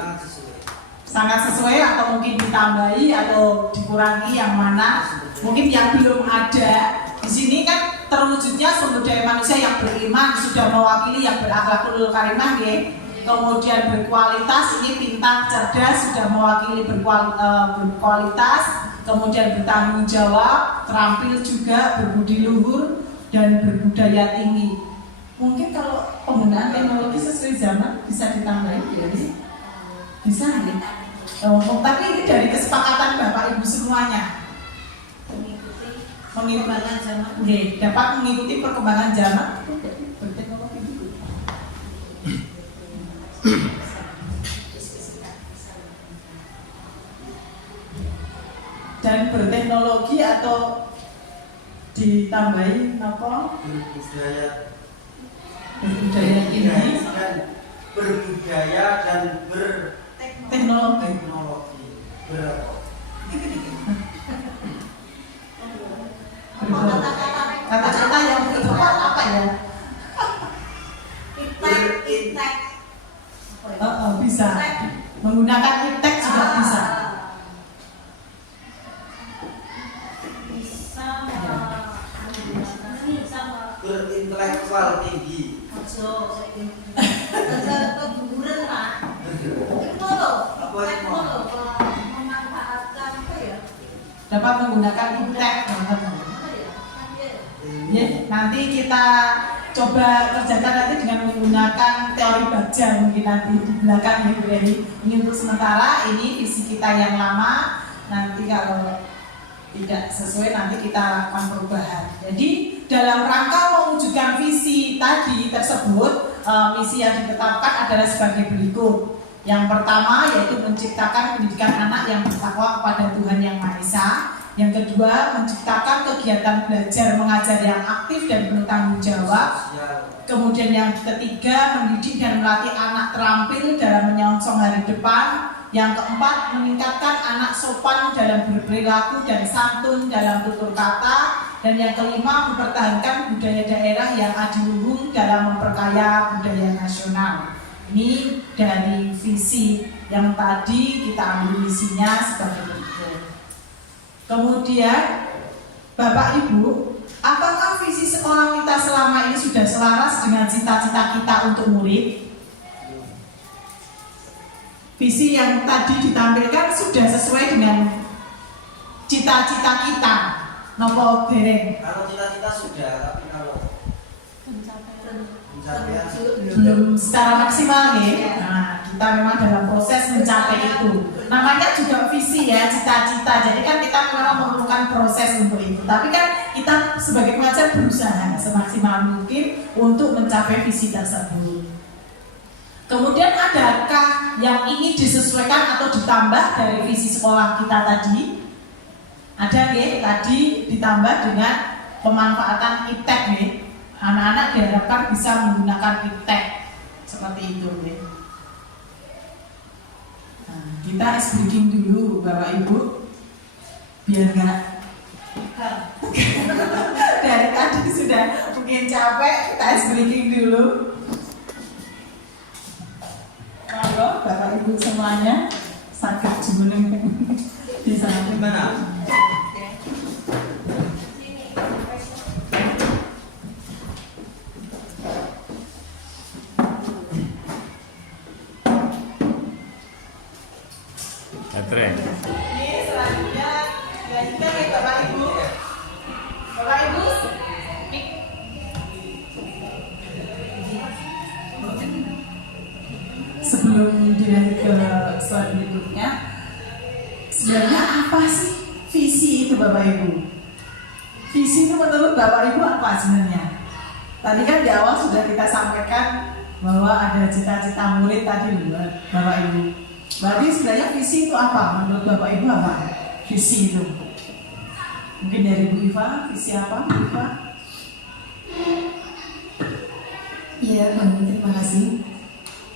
Sangat sesuai atau mungkin ditambahi atau dikurangi yang mana? Mungkin yang belum ada. Di sini kan terwujudnya sumber daya manusia yang beriman, sudah mewakili yang berakhlakul karimah ya. Kemudian berkualitas, ini pintar, cerdas, sudah mewakili berkualitas, kemudian bertanggung jawab, terampil juga, berbudi luhur dan berbudaya tinggi. Mungkin kalau penggunaan teknologi sesuai zaman bisa ditambahin ya, bisa nih. Tapi ini dari kesepakatan Bapak Ibu semuanya. Mengikuti perkembangan zaman. Dapat mengikuti perkembangan zaman berteknologi. dan berteknologi atau ditambahin apa? Berbudaya tinggi, berbudaya dan berteknologi. Kata-kata yang tepat apa ya? Bisa menggunakan iptek juga bisa. Berintelektual tinggi. Dapat menggunakan iptek. Ya, nanti kita coba kerjakan nanti dengan menggunakan teori baja mungkin nanti di belakang ya Bu Eri. Ini untuk sementara, ini visi kita yang lama. Nanti kalau tidak sesuai nanti kita lakukan perubahan. Jadi dalam rangka mewujudkan visi tadi tersebut, misi yang ditetapkan adalah sebagai berikut. Yang pertama yaitu menciptakan pendidikan anak yang bertakwa kepada Tuhan Yang Maha Esa. Yang kedua, menciptakan kegiatan belajar mengajar yang aktif dan penuh tanggung jawab. Kemudian yang ketiga, mendidik dan melatih anak terampil dalam menyongsong hari depan. Yang keempat, meningkatkan anak sopan dalam berperilaku dan santun dalam tutur kata. Dan yang kelima, mempertahankan budaya daerah yang adiluhung dalam memperkaya budaya nasional. Ini dari visi yang tadi kita ambil visinya sebagai berikut. Kemudian, Bapak Ibu, apakah visi sekolah kita selama ini sudah selaras dengan cita-cita kita untuk murid? Visi yang tadi ditampilkan sudah sesuai dengan cita-cita kita. Nopo dereng? Kalau cita-cita sudah, tapi kalau pencapaian belum secara maksimal ya. Nah, kita memang dalam proses mencapai itu. Namanya juga visi ya, cita-cita. Jadi kan kita memang memerlukan proses untuk itu. Tapi kan kita sebagai pengajar berusaha semaksimal mungkin untuk mencapai visi tersebut. Kemudian adakah yang ingin disesuaikan atau ditambah dari visi sekolah kita tadi? Ada ya, tadi ditambah dengan pemanfaatan iptek ya. Anak-anak diharapkan bisa menggunakan iptek seperti itu ya. Nah, kita ice breaking dulu Bapak Ibu, biar nggak dari tadi sudah mungkin capek, kita ice breaking dulu. Monggo Bapak Ibu semuanya, sakit jumeneng di sana. gimana? Ini selanjutnya dilanjutkan ya Bapak Ibu. Bapak Ibu, sebelum dilanjut ke slide berikutnya, sebenarnya apa sih visi itu Bapak Ibu? Visi itu menurut Bapak Ibu apa sebenarnya? Tadi kan di awal sudah kita sampaikan bahwa ada cita-cita murid tadi Bapak Ibu. Berarti sebenarnya visi itu apa? Menurut Bapak Ibu apa? Visi itu. Mungkin dari Bu Iva, visi apa Bu Iva? Ya, terima kasih.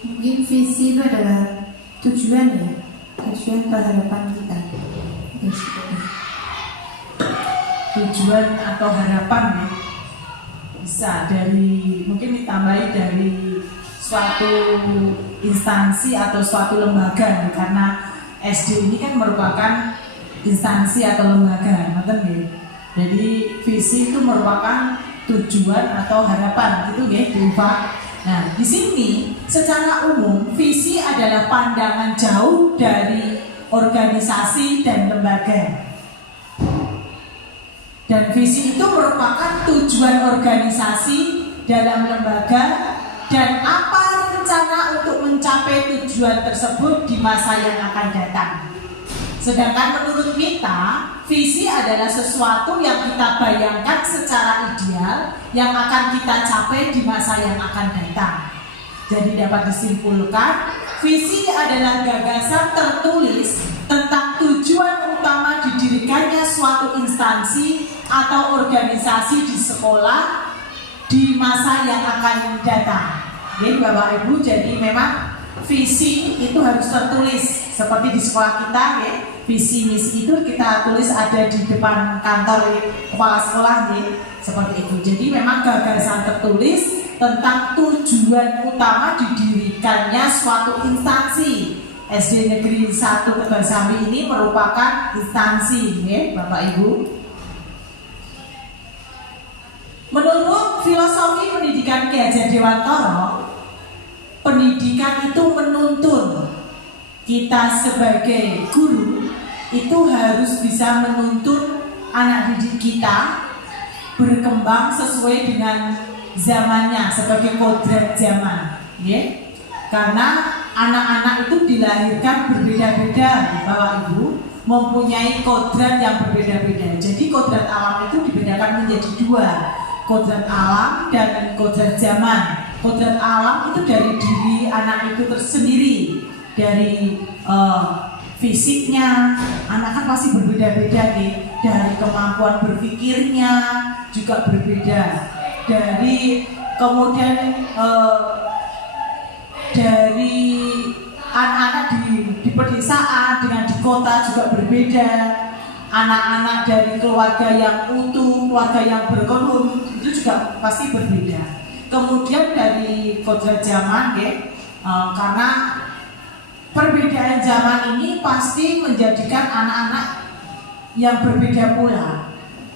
Mungkin visi itu adalah tujuan ya, tujuan atau harapan kita. Tujuan atau harapan ya. Bisa dari, mungkin ditambahi dari suatu instansi atau suatu lembaga nih, karena SD ini kan merupakan instansi atau lembaga, betul ya? Jadi visi itu merupakan tujuan atau harapan, gitu ya, Pak. Nah, di sini secara umum visi adalah pandangan jauh dari organisasi dan lembaga. Dan visi itu merupakan tujuan organisasi dalam lembaga dan apa rencana untuk mencapai tujuan tersebut di masa yang akan datang. Sedangkan menurut Mita, visi adalah sesuatu yang kita bayangkan secara ideal yang akan kita capai di masa yang akan datang. Jadi dapat disimpulkan, visi adalah gagasan tertulis tentang tujuan utama didirikan sosialisasi di sekolah di masa yang akan datang. Jadi Bapak Ibu, jadi memang visi itu harus tertulis seperti di sekolah kita, ya. Visi misi itu kita tulis ada di depan kantor kepala sekolah, ya. Seperti itu. Jadi memang gagasan tertulis tentang tujuan utama didirikannya suatu instansi. SD Negeri 1 Tegal Sambi ini merupakan instansi, ya, Bapak Ibu. Menurut filosofi pendidikan Ki Hajar Dewantara, pendidikan itu menuntun. Kita sebagai guru itu harus bisa menuntun anak didik kita berkembang sesuai dengan zamannya sebagai kodrat zaman, ya. Karena anak-anak itu dilahirkan berbeda-beda, Bapak Ibu, mempunyai kodrat yang berbeda-beda. Jadi kodrat alam itu dibedakan menjadi dua, kodrat alam dan kodrat zaman. Kodrat alam itu dari diri anak itu tersendiri, dari fisiknya. Anak kan pasti berbeda-beda nih, dari kemampuan berpikirnya juga berbeda, dari kemudian dari anak-anak di pedesaan dengan di kota juga berbeda. Anak-anak dari keluarga yang utuh, keluarga yang berkonflik itu juga pasti berbeda. Kemudian dari kodrat zaman, ya, karena perbedaan zaman ini pasti menjadikan anak-anak yang berbeda pula.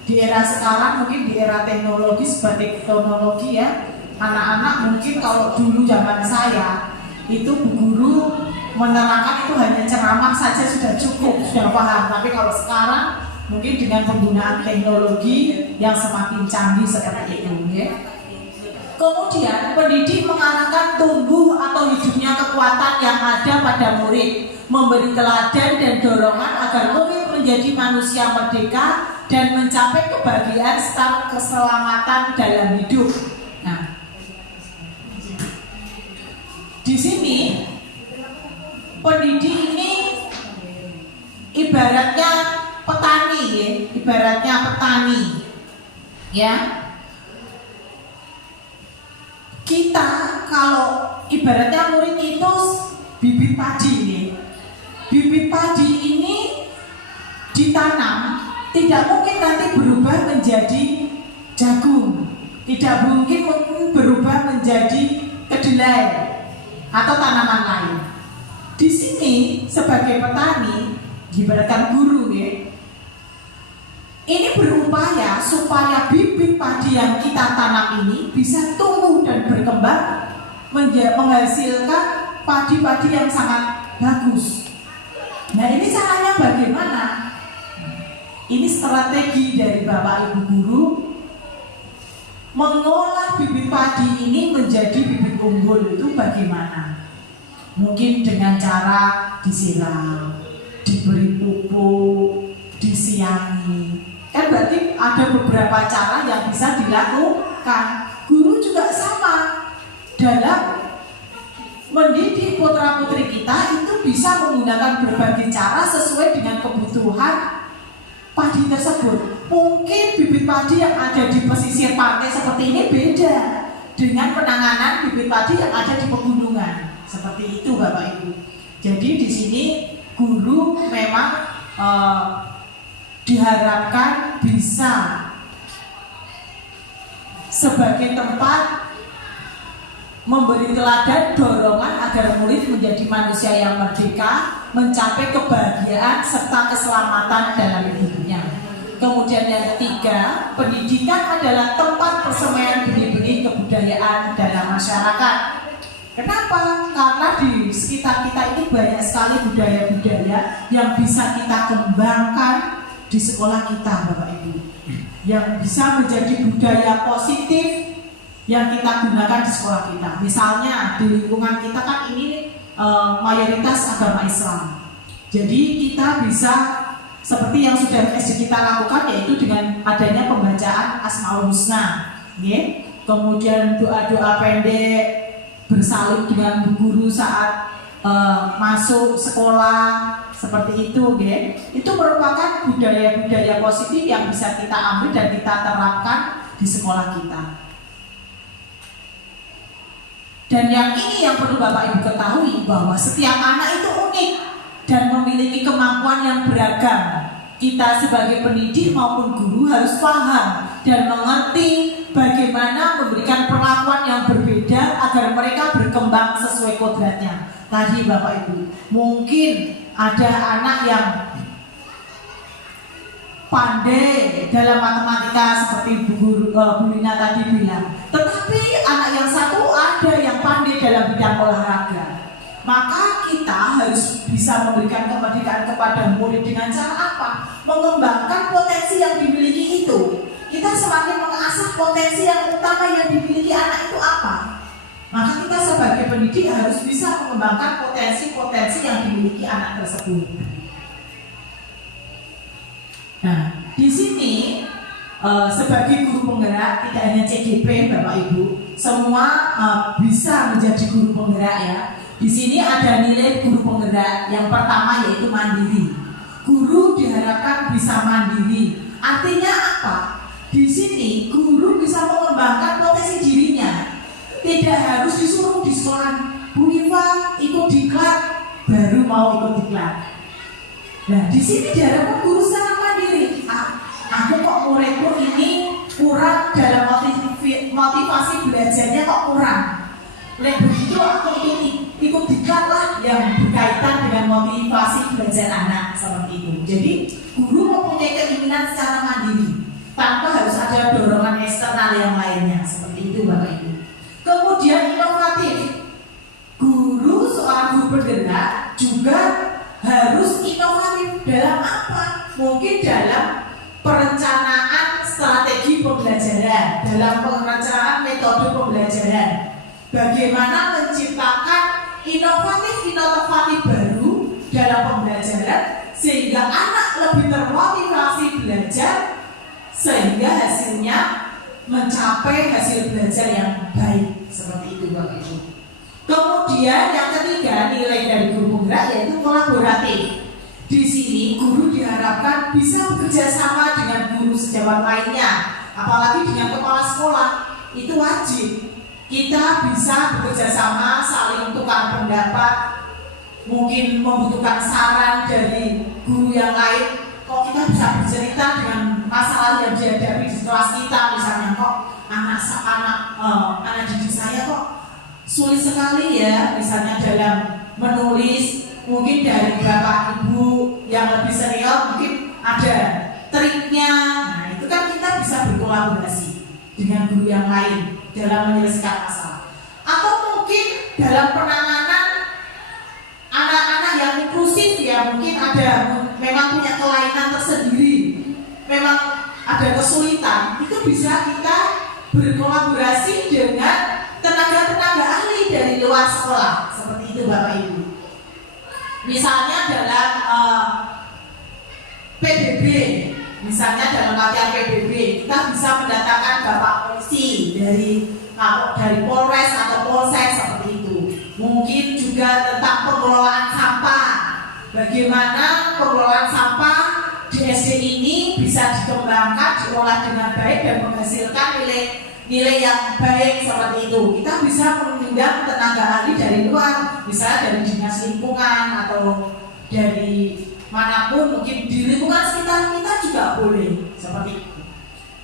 Di era sekarang mungkin di era teknologi seperti teknologi, ya, anak-anak mungkin kalau dulu zaman saya itu bu guru menerangkan itu hanya ceramah saja sudah cukup, sudah paham. Tapi kalau sekarang mungkin dengan penggunaan teknologi yang semakin canggih seperti itu, ya. Kemudian pendidik mengarahkan tumbuh atau hidupnya kekuatan yang ada pada murid, memberi teladan dan dorongan agar murid menjadi manusia merdeka dan mencapai kebahagiaan serta keselamatan dalam hidup. Nah, di sini pendidik ini ibaratnya petani, ya, ibaratnya petani, ya. Kita kalau ibaratnya murid itu bibit padi, ya. Bibit padi ini ditanam, tidak mungkin nanti berubah menjadi jagung, tidak mungkin berubah menjadi kedelai atau tanaman lain. Di sini sebagai petani, ibaratkan guru, ya, ini berupaya supaya bibit padi yang kita tanam ini bisa tumbuh dan berkembang menghasilkan padi-padi yang sangat bagus. Nah, ini caranya bagaimana? Ini strategi dari Bapak Ibu guru mengolah bibit padi ini menjadi bibit unggul. Itu bagaimana? Mungkin dengan cara disiram, diberi pupuk, disiangi. Kan berarti ada beberapa cara yang bisa dilakukan. Guru juga sama, dalam mendidik putra-putri kita itu bisa menggunakan berbagai cara sesuai dengan kebutuhan padi tersebut. Mungkin bibit padi yang ada di pesisir pantai seperti ini beda dengan penanganan bibit padi yang ada di pegunungan. Seperti itu, Bapak Ibu. Jadi di sini guru memang diharapkan bisa sebagai tempat memberi teladan dorongan agar murid menjadi manusia yang merdeka, mencapai kebahagiaan serta keselamatan dalam hidupnya. Kemudian yang ketiga, pendidikan adalah tempat persemaian benih-benih kebudayaan dalam masyarakat. Kenapa? Karena di sekitar kita ini banyak sekali budaya-budaya yang bisa kita kembangkan di sekolah kita, Bapak Ibu, yang bisa menjadi budaya positif yang kita gunakan di sekolah kita. Misalnya di lingkungan kita kan ini mayoritas agama Islam. Jadi kita bisa seperti yang sudah SD kita lakukan, yaitu dengan adanya pembacaan Asmaul Husna, kemudian doa-doa pendek, bersalin dengan bu guru saat masuk sekolah seperti itu, itu merupakan budaya-budaya positif yang bisa kita ambil dan kita terapkan di sekolah kita. Dan yang ini yang perlu Bapak Ibu ketahui, bahwa setiap anak itu unik dan memiliki kemampuan yang beragam. Kita sebagai pendidik maupun guru harus paham dan mengerti bagaimana memberikan perlakuan yang berbeda agar mereka berkembang sesuai kodratnya. Tadi Bapak Ibu, mungkin ada anak yang pandai dalam matematika seperti Bu Lina tadi bilang, tetapi anak yang satu ada yang pandai dalam bidang olahraga. Maka kita harus bisa memberikan kemerdekaan kepada murid dengan cara apa? Mengembangkan potensi yang dimiliki itu. Kita semakin mengasah potensi yang utama yang dimiliki anak itu apa? Maka kita sebagai pendidik harus bisa mengembangkan potensi-potensi yang dimiliki anak tersebut. Nah, di sini sebagai guru penggerak, tidak hanya CGP Bapak Ibu, semua bisa menjadi guru penggerak ya. Di sini ada nilai guru penggerak. Yang pertama yaitu mandiri. Guru diharapkan bisa mandiri. Artinya apa? Di sini guru bisa mengembangkan potensi dirinya. Tidak harus disuruh di sekolah, Bu Iva ikut diklat baru mau ikut diklat. Nah, di sini diharapkan guru secara mandiri. Aku kok muridku ini kurang dalam motivasi belajarnya kok kurang. Oleh begitu aku ikut diklat lah yang berkaitan dengan motivasi belajar anak seperti itu. Jadi guru mempunyai keinginan secara mandiri tanpa harus ada dorongan eksternal yang lainnya seperti itu Bapak Ibu. Kemudian inovatif. Guru, seorang guru penggerak juga harus inovatif dalam apa? Mungkin dalam perencanaan strategi pembelajaran, dalam perencanaan metode pembelajaran. Bagaimana menciptakan inovatif baru dalam pembelajaran sehingga anak lebih termotivasi belajar sehingga hasilnya mencapai hasil belajar yang baik seperti itu Bapak Ibu. Kemudian yang ketiga nilai dari guru penggerak yaitu kolaboratif. Di sini guru diharapkan bisa bekerja sama dengan guru sejawat lainnya, apalagi dengan kepala sekolah. Itu wajib. Kita bisa bekerja sama, saling tukar pendapat, mungkin membutuhkan saran dari guru yang lain. Kok kita bisa bercerita dengan masalah yang dihadapi di kelas kita, misalnya kok anak didik saya kok sulit sekali ya, misalnya dalam menulis. Mungkin dari Bapak Ibu yang lebih senior mungkin ada triknya. Nah, itu kan kita bisa berkolaborasi dengan guru yang lain dalam menyelesaikan masalah. Atau mungkin dalam penanganan anak-anak yang inklusif ya, mungkin ada memang punya kelainan tersendiri, memang ada kesulitan. Itu bisa kita berkolaborasi dengan tenaga-tenaga ahli dari luar sekolah. Seperti itu Bapak Ibu. Misalnya dalam PBB, misalnya dalam latihan PBB, kita bisa mendatangkan Bapak Polisi dari Polres atau Polsek seperti itu. Mungkin juga tentang pengelolaan sampah. Bagaimana pengelolaan sampah di SD ini bisa dikembangkan, diolah dengan baik dan menghasilkan nilai yang baik seperti itu. Kita bisa mengundang tenaga ahli dari luar, misalnya dari dinas lingkungan atau dari manapun, mungkin di lingkungan sekitar kita juga boleh seperti itu.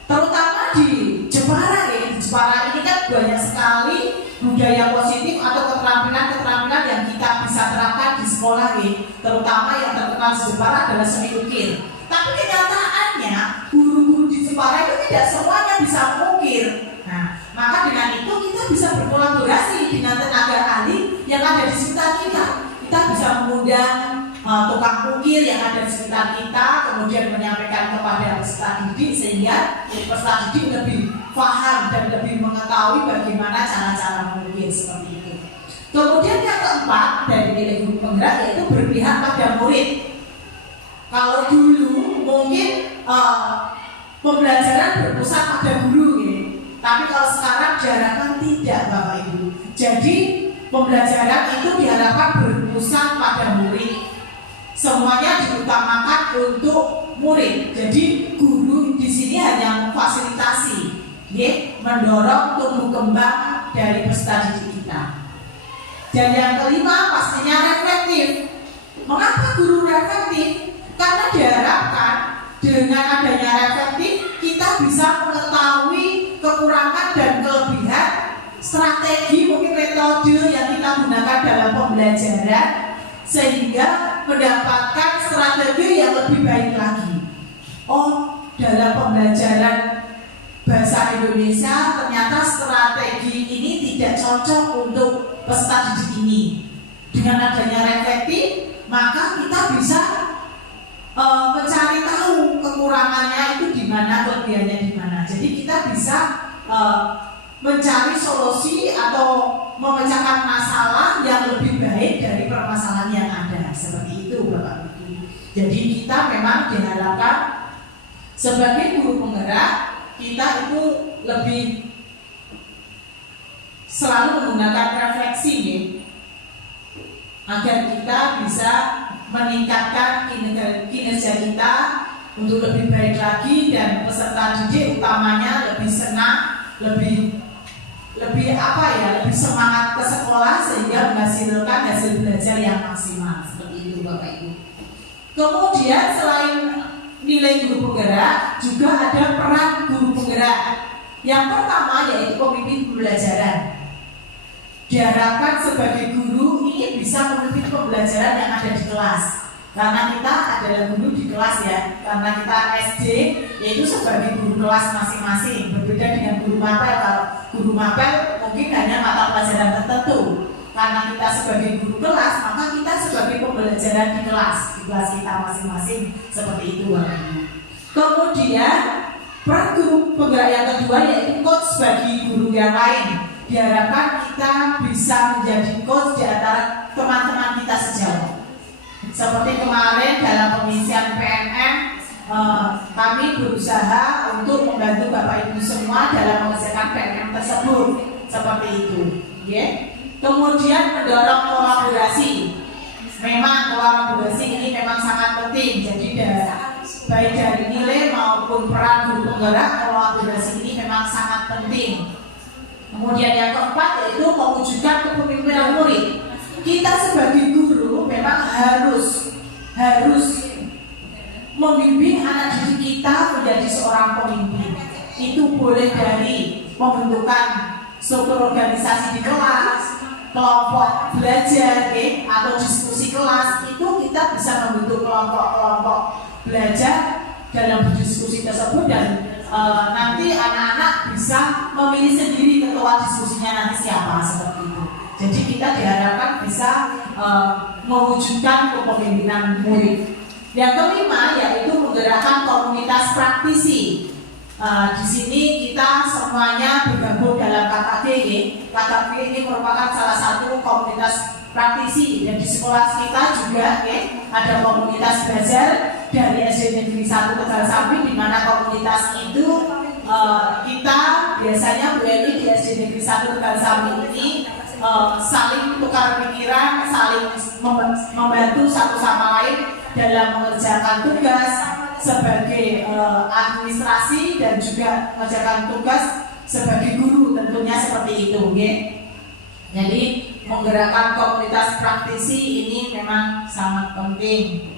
Terutama di Jepara ya, di Jepara ini kan banyak sekali budaya positif atau keterampilan yang kita bisa terapkan di sekolah ya. Terutama yang terkenal di Jepara adalah seni ukir. Tapi kenyataannya guru-guru di Jepara itu tidak semuanya bisa mengukir. Nah, maka dengan itu kita bisa berkolaborasi dengan tenaga ahli yang ada di sekitar kita. Kita bisa mengundang tukang ukir yang ada di sekitar kita, kemudian menyampaikan kepada peserta didik sehingga peserta didik lebih paham dan lebih mengetahui bagaimana cara-cara mengukir seperti itu. Kemudian yang keempat dari nilai guru penggerak yaitu berpihak pada murid. Kalau dulu mungkin pembelajaran berpusat pada guru gitu. Tapi kalau sekarang diharapkan tidak Bapak Ibu. Jadi pembelajaran itu diharapkan berpusat pada murid. Semuanya diutamakan untuk murid. Jadi guru di sini hanya memfasilitasi, mendorong tumbuh kembang dari peserta didik kita. Dan yang kelima pastinya reflektif. Mengapa guru reflektif? Karena diharapkan dengan adanya reflektif kita bisa mengetahui kekurangan dan kelebihan, strategi mungkin metode yang kita gunakan dalam pembelajaran, sehingga mendapatkan strategi yang lebih baik lagi. Oh, dalam pembelajaran bahasa Indonesia ternyata strategi ini tidak cocok untuk peserta didik ini. Dengan adanya reflektif, maka kita bisa mencari tahu kekurangannya itu di mana, kelebihannya di mana. Jadi kita bisa mencari solusi atau memecahkan masalah yang lebih baik dari permasalahan yang ada. Seperti itu Bapak Ibu. Jadi kita memang diharapkan sebagai guru penggerak kita itu lebih selalu menggunakan refleksi agar kita bisa meningkatkan kinerja kita untuk lebih baik lagi, dan peserta didik utamanya lebih senang, lebih semangat ke sekolah sehingga menghasilkan hasil belajar yang maksimal. Seperti itu Bapak Ibu. Kemudian selain nilai guru penggerak, juga ada peran guru penggerak. Yang pertama yaitu pemimpin pembelajaran. Diharapkan sebagai guru ini bisa memimpin pembelajaran yang ada di kelas. Karena kita adalah guru di kelas ya, karena kita SD yaitu sebagai guru kelas masing-masing. Berbeda dengan guru mapel. Kalau guru mapel mungkin hanya mata pelajaran tertentu. Karena kita sebagai guru kelas, maka kita sebagai pembelajaran di kelas kita masing-masing. Seperti itu. Kemudian peran guru penggerak yang kedua yaitu coach bagi guru yang lain. Diharapkan kita bisa menjadi coach di antara teman-teman kita sejauh. Seperti kemarin dalam pengisian PNM, kami berusaha untuk membantu Bapak Ibu semua dalam mengerjakan PNM tersebut. Seperti itu. Kemudian mendorong kolaborasi. Memang kolaborasi ini memang sangat penting. Jadi baik dari nilai maupun peran guru penggerak, kolaborasi ini memang sangat penting. Kemudian yang keempat yaitu mewujudkan kepemimpinan murid. Kita sebagai guru memang harus membimbing anak didik kita menjadi seorang pemimpin. Itu boleh dari pembentukan struktur organisasi di kelas, kelompok belajar, atau diskusi kelas. Itu kita bisa membentuk kelompok-kelompok belajar dalam berdiskusi tersebut, dan nanti anak-anak bisa memilih sendiri ketua diskusinya nanti siapa, seperti itu. Jadi kita diharapkan bisa mewujudkan kepemimpinan murid. Yang kelima yaitu menggerakkan komunitas praktisi. Di sini kita semuanya bergabung dalam KKG. KKG ini merupakan salah satu komunitas praktisi, dan di sekolah kita juga ada komunitas belajar dari SD Negeri 1 Tegal Sambi, di mana komunitas itu kita biasanya Bu Eli di SD Negeri 1 Tegal Sambi ini saling tukar pikiran, saling membantu satu sama lain dalam mengerjakan tugas sebagai administrasi dan juga mengerjakan tugas sebagai guru, tentunya seperti itu. Jadi menggerakkan komunitas praktisi ini memang sangat penting.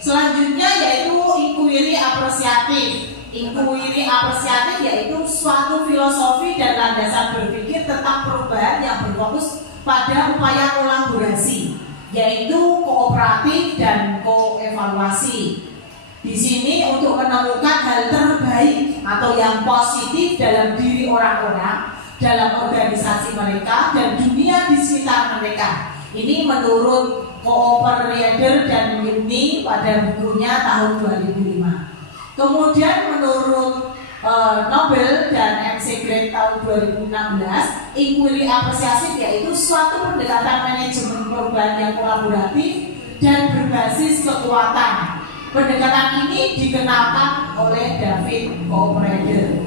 Selanjutnya yaitu inquiry apresiatif. Inquiry apresiatif yaitu suatu filosofi dan landasan berpikir tentang perubahan yang berfokus pada upaya kolaborasi, yaitu kooperatif dan koevaluasi. Di sini untuk menemukan hal terbaik atau yang positif dalam diri orang-orang, dalam organisasi mereka dan dunia di sekitar mereka. Ini menurut Cooper Rieder dan Whitney pada bukunya tahun 2005. Kemudian menurut Nobel dan MC Grant tahun 2016, inquiry apresiatif yaitu suatu pendekatan manajemen perubahan yang kolaboratif dan berbasis kekuatan. Pendekatan ini dikenalkan oleh David Cooper Rieder.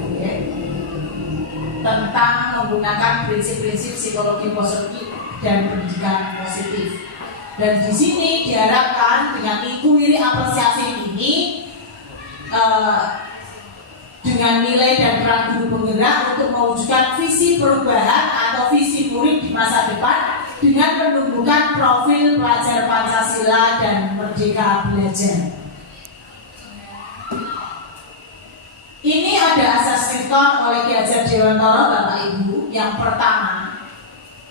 tentang menggunakan prinsip-prinsip psikologi positif dan pendidikan positif. Dan di sini diharapkan dengan inquiry apresiasi ini dengan nilai dan peran guru penggerak untuk mewujudkan visi perubahan atau visi murid di masa depan dengan menumbuhkan profil pelajar Pancasila dan merdeka belajar. Ini ada asas Kripton oleh Ki Hajar Dewantara Bapak Ibu. Yang pertama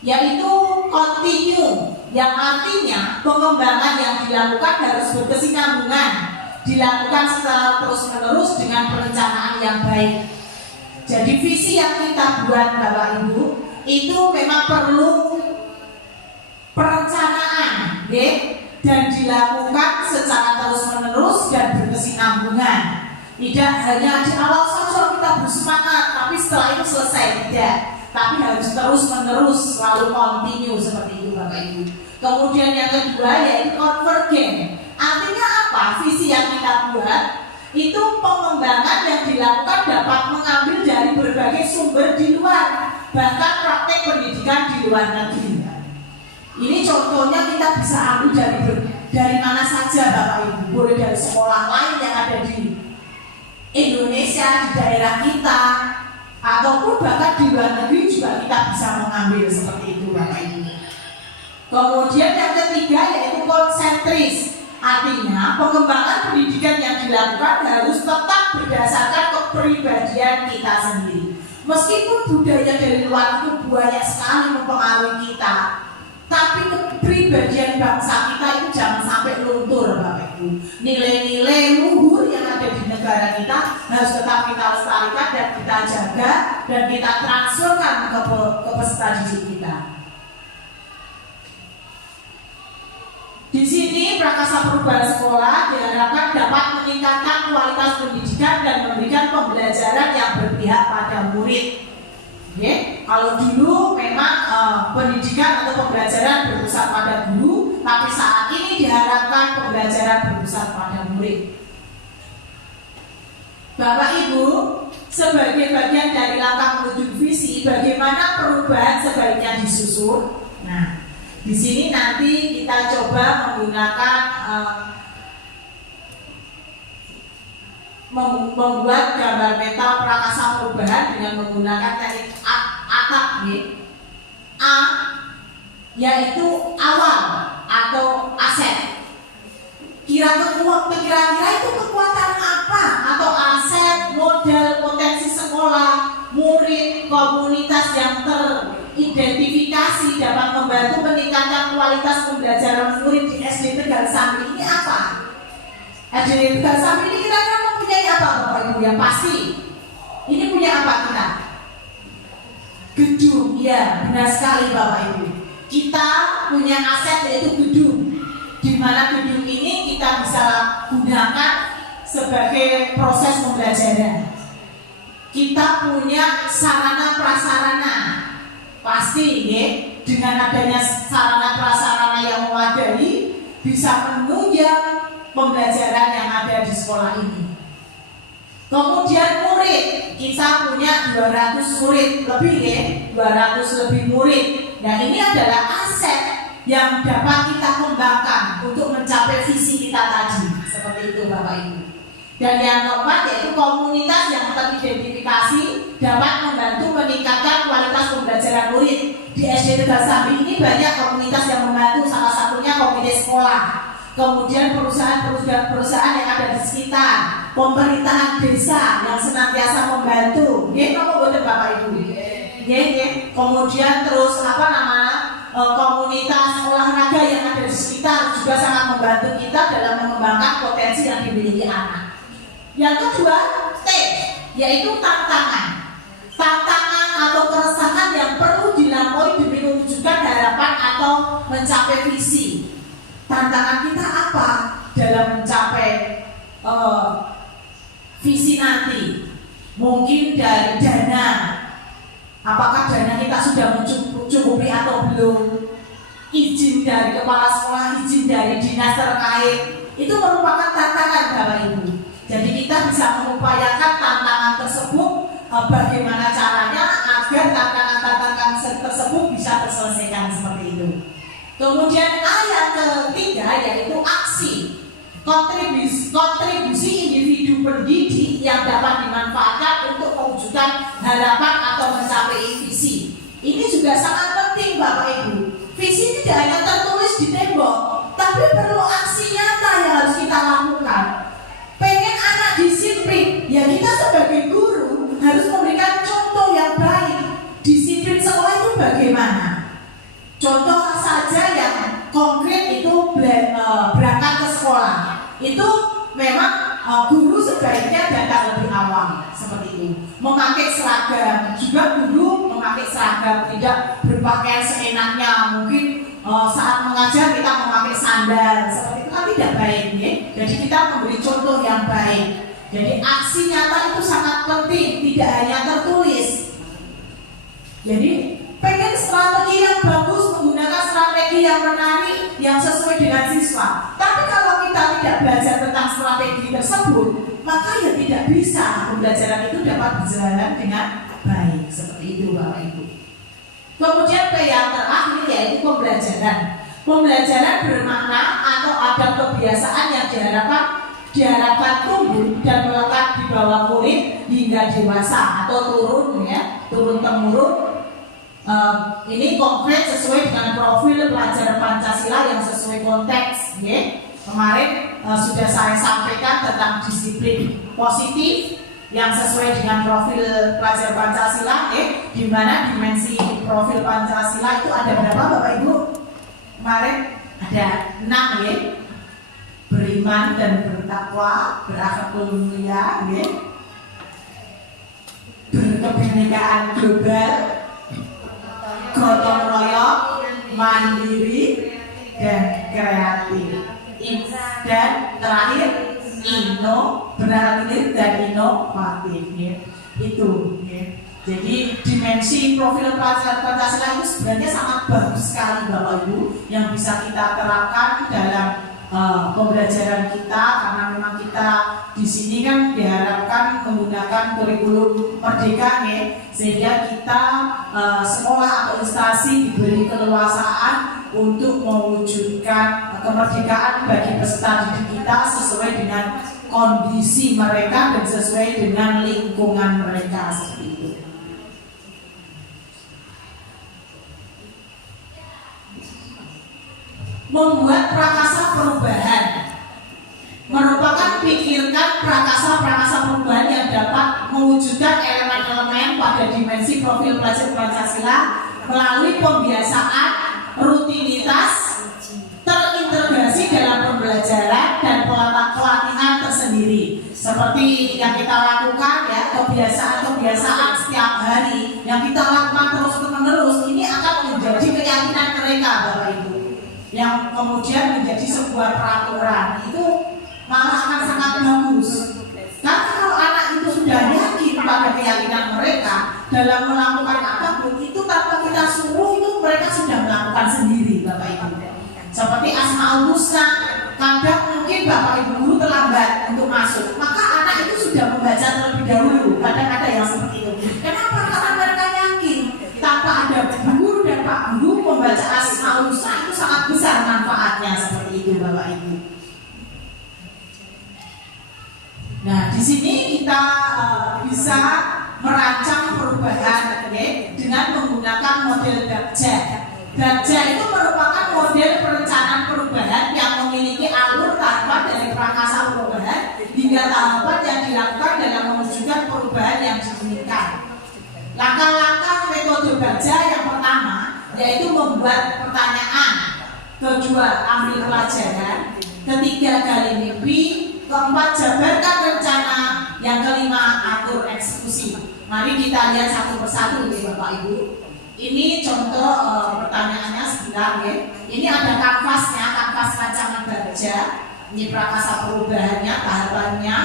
yaitu continue, yang artinya pengembangan yang dilakukan harus berkesinambungan, dilakukan secara terus-menerus dengan perencanaan yang baik. Jadi visi yang kita buat Bapak Ibu itu memang perlu perencanaan, dan dilakukan secara terus-menerus dan berkesinambungan. Tidak hanya di awal saja kita bersemangat, tapi setelah itu selesai, tidak. Tapi harus terus-menerus, selalu continue seperti itu Bapak Ibu. Kemudian yang kedua yaitu convergent. Artinya apa? Visi yang kita buat itu pengembangan yang dilakukan dapat mengambil dari berbagai sumber di luar, bahkan praktek pendidikan di luar negeri. Ini contohnya kita bisa ambil dari mana saja Bapak Ibu. Boleh dari sekolah lain yang ada di Indonesia, di daerah kita, ataupun bahkan di luar negeri juga kita bisa mengambil seperti itu Bapak Ibu. Kemudian yang ketiga yaitu konsentris. Artinya pengembangan pendidikan yang dilakukan harus tetap berdasarkan kepribadian kita sendiri. Meskipun budaya dari luar itu banyak sekali mempengaruhi kita, tapi kepribadian bangsa kita itu jangan sampai luntur Bapak Ibu. Nilai-nilai luhur yang ada di negara kita harus tetap kita lestarikan dan kita jaga dan kita transferkan ke peserta didik kita. Di sini Prakasa Perubahan Sekolah diharapkan dapat meningkatkan kualitas pendidikan dan memberikan pembelajaran yang berpihak pada murid. Kalau dulu memang pendidikan atau pembelajaran berpusat pada guru, tapi saat ini diharapkan pembelajaran berpusat pada murid. Bapak Ibu, sebagai bagian dari langkah menuju visi, bagaimana perubahan sebaiknya disusun? Nah, di sini nanti kita coba menggunakan membuat gambar mental prakasa perubahan dengan menggunakan teknik atap A yaitu awal atau aset. Kira-kira itu kekuatan apa atau aset, modal, potensi sekolah, murid, komunitas yang teridentifikasi dapat membantu meningkatkan kualitas pembelajaran murid di SD Tegal Sambi ini apa? SD Tegal Sambi ini kira-kira mempunyai apa Bapak Ibu? Yang pasti ini punya apa kita? Gedung, ya benar sekali Bapak Ibu. Kita punya aset yaitu gedung, di mana gedung ini kita bisa gunakan sebagai proses pembelajaran. Kita punya sarana prasarana, pasti dengan adanya sarana prasarana yang memadai bisa menunjang pembelajaran yang ada di sekolah ini. Kemudian murid, kita punya 200 murid lebih 200 lebih murid. Nah ini adalah aset yang dapat kita kembangkan untuk mencapai visi kita tadi. Seperti itu Bapak Ibu. Dan yang keempat yaitu komunitas yang teridentifikasi dapat membantu meningkatkan kualitas pembelajaran murid. Di SD Tegal Sambi ini banyak komunitas yang membantu, salah satunya komite sekolah. Kemudian perusahaan yang ada di sekitar, pemerintahan desa yang senantiasa membantu. Betul Bapak Ibu. Kemudian terus komunitas olahraga yang ada di sekitar juga sangat membantu kita dalam mengembangkan potensi yang dimiliki anak. Yang kedua, T, yaitu tantangan. Tantangan atau keresahan yang perlu dilampaui demi mewujudkan harapan atau mencapai visi. Tantangan kita apa dalam mencapai visi nanti? Mungkin dari dana. Apakah dana kita sudah mencukupi atau belum? Izin dari kepala sekolah, izin dari dinas terkait, itu merupakan tantangan Bapak Ibu. Jadi kita bisa mengupayakan tantangan tersebut bagaimana caranya agar tantangan-tantangan tersebut bisa terselesaikan seperti itu. Kemudian A yang ketiga yaitu aksi. Kontribusi individu pendidik yang dapat dimanfaatkan untuk mewujudkan harapan atau mencapai visi. Ini juga sangat penting Bapak Ibu. Visi tidak hanya tertulis di tembok, tapi perlu aksi nyata yang harus kita lakukan. Pengen anak disiplin, ya kita sebagai guru harus memberikan contoh yang baik. Disiplin sekolah itu bagaimana? Contoh saja yang konkret itu berangkat ke sekolah. Itu memang guru sebaiknya datang lebih awal seperti itu. Memakai seragam, juga guru memakai seragam, tidak berpakaian seenaknya. Mungkin saat mengajar kita memakai sandal, seperti itu kan tidak baik ya. Jadi kita memberi contoh yang baik. Jadi aksi nyata itu sangat penting, tidak hanya tertulis. Jadi pengen strategi yang bagus, menggunakan strategi yang menarik, yang sesuai dengan siswa. Tapi kalau kita tidak belajar tentang strategi tersebut, maka ya tidak bisa pembelajaran itu dapat berjalan dengan baik. Seperti itu Bapak Ibu. Kemudian P yang terakhir yaitu pembelajaran. Pembelajaran bermakna atau ada kebiasaan yang diharapkan tumbuh dan melekat di bawah murid hingga dewasa atau turun temurun. Ini konkret sesuai dengan profil pelajar Pancasila yang sesuai konteks ya. Kemarin sudah saya sampaikan tentang disiplin positif yang sesuai dengan profil pelajar Pancasila di mana dimensi profil Pancasila itu ada berapa Bapak Ibu? Kemarin ada 6 ya. Beriman dan bertakwa, berakhlak mulia ya. Berkebinekaan global, gotong royong, mandiri, dan kreatif. Dan terakhir berhadir dan inovatif ya. Itu ya. Jadi dimensi profil pelajar Pancasila itu sebenarnya sangat bagus sekali Bapak Ibu yang bisa kita terapkan dalam pembelajaran kita, karena memang kita di sini kan diharapkan menggunakan kurikulum merdeka ya, sehingga kita sekolah atau instansi diberi keleluasaan untuk mewujudkan kemerdekaan bagi peserta didik kita sesuai dengan kondisi mereka dan sesuai dengan lingkungan mereka seperti itu. Membuat prakasa perubahan merupakan pikirkan prakasa perubahan yang dapat mewujudkan elemen-elemen pada dimensi profil pelajar Pancasila melalui pembiasaan, rutinitas, terintegrasi dalam pembelajaran dan pelatihan tersendiri. Seperti yang kita lakukan ya, kebiasaan setiap hari yang kita lakukan terus-menerus ini akan menjadi keyakinan mereka Bapak Ibu, yang kemudian menjadi sebuah peraturan. Itu malah akan sangat bagus. Karena kalau anak itu sudah yakin pada keyakinan mereka dalam melakukan apapun itu tanpa kita suruh, itu mereka sudah melakukan sendiri Bapak Ibu. Seperti Asmaul Husna, kadang mungkin Bapak Ibu guru terlambat untuk masuk, maka anak itu sudah membaca terlebih dahulu. Kadang ada yang seperti itu. Kenapa? Karena mereka yakin tanpa ada guru dan Pak Guru membaca Asmaul Husna itu sangat besar manfaatnya. Seperti itu Bapak Ibu. Nah, di sini kita bisa merancang perubahan dengan menggunakan model Bagja. Bagja itu merupakan model perencanaan perubahan yang memiliki alur tahapan dari prakasa perubahan hingga tahapan yang dilakukan dalam mewujudkan perubahan yang diinginkan. Langkah-langkah metode Bagja yang pertama yaitu membuat pertanyaan, kedua ambil pelajaran, ketiga gali mimpi, keempat jabarkan rencana, yang kelima atur eksekusi. Mari kita lihat satu persatu ya Bapak Ibu. Ini contoh pertanyaannya sebentar ya. Ini ada kanvasnya, kanvas rancangan Bagja. Ini prakasa perubahannya, tahapannya,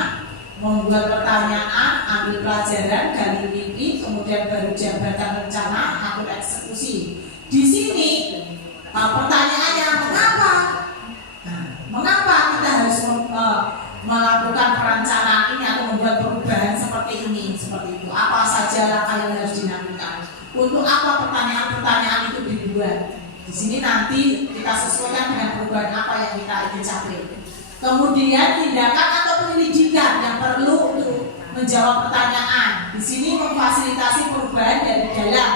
membuat pertanyaan, ambil pelajaran, gali mimpi, kemudian baru jabarkan rencana, atur eksekusi. Di sini pertanyaannya mengapa kita harus melakukan perencanaan ini atau membuat perubahan seperti ini, seperti itu. Apa saja langkah yang harus dilakukan? Untuk apa pertanyaan-pertanyaan itu dibuat? Di sini nanti kita sesuaikan dengan perubahan apa yang kita ingin capai. Kemudian tindakan atau penyelidikan yang perlu untuk menjawab pertanyaan. Di sini memfasilitasi perubahan dari dalam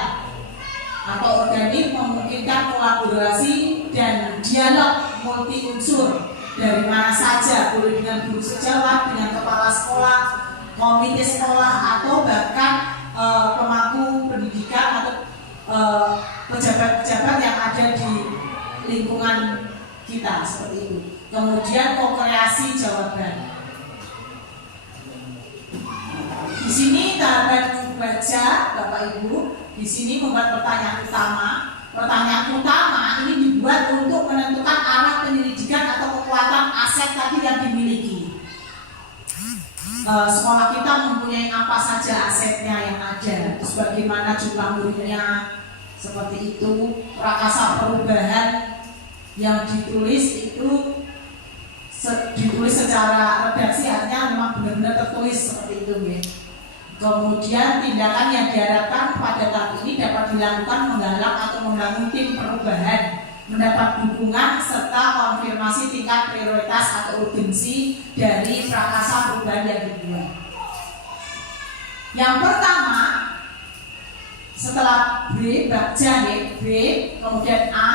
atau organik, memungkinkan kolaborasi dan dialog multi unsur dari mana saja, boleh dengan guru sejawat, dengan kepala sekolah, komite sekolah, atau bahkan pemangku pendidikan atau pejabat-pejabat yang ada di lingkungan kita seperti itu. Kemudian kokreasi jawaban. Di sini tahapan baca Bapak Ibu, di sini membuat pertanyaan utama. Pertanyaan utama ini dibuat untuk menentukan arah penyelidikan atau kekuatan aset tadi yang dimiliki. Sekolah kita mempunyai apa saja asetnya yang ada, terus bagaimana jumlah muridnya, seperti itu. Prakasa perubahan yang ditulis itu ditulis secara redaksi, artinya memang benar-benar tertulis seperti itu ya. Kemudian tindakan yang diharapkan pada tahap ini dapat dilakukan menggalang atau membangun tim perubahan, mendapat dukungan serta konfirmasi tingkat prioritas atau urgensi dari prakasa perubahan yang dibuat. Yang pertama, setelah B, baca B, kemudian A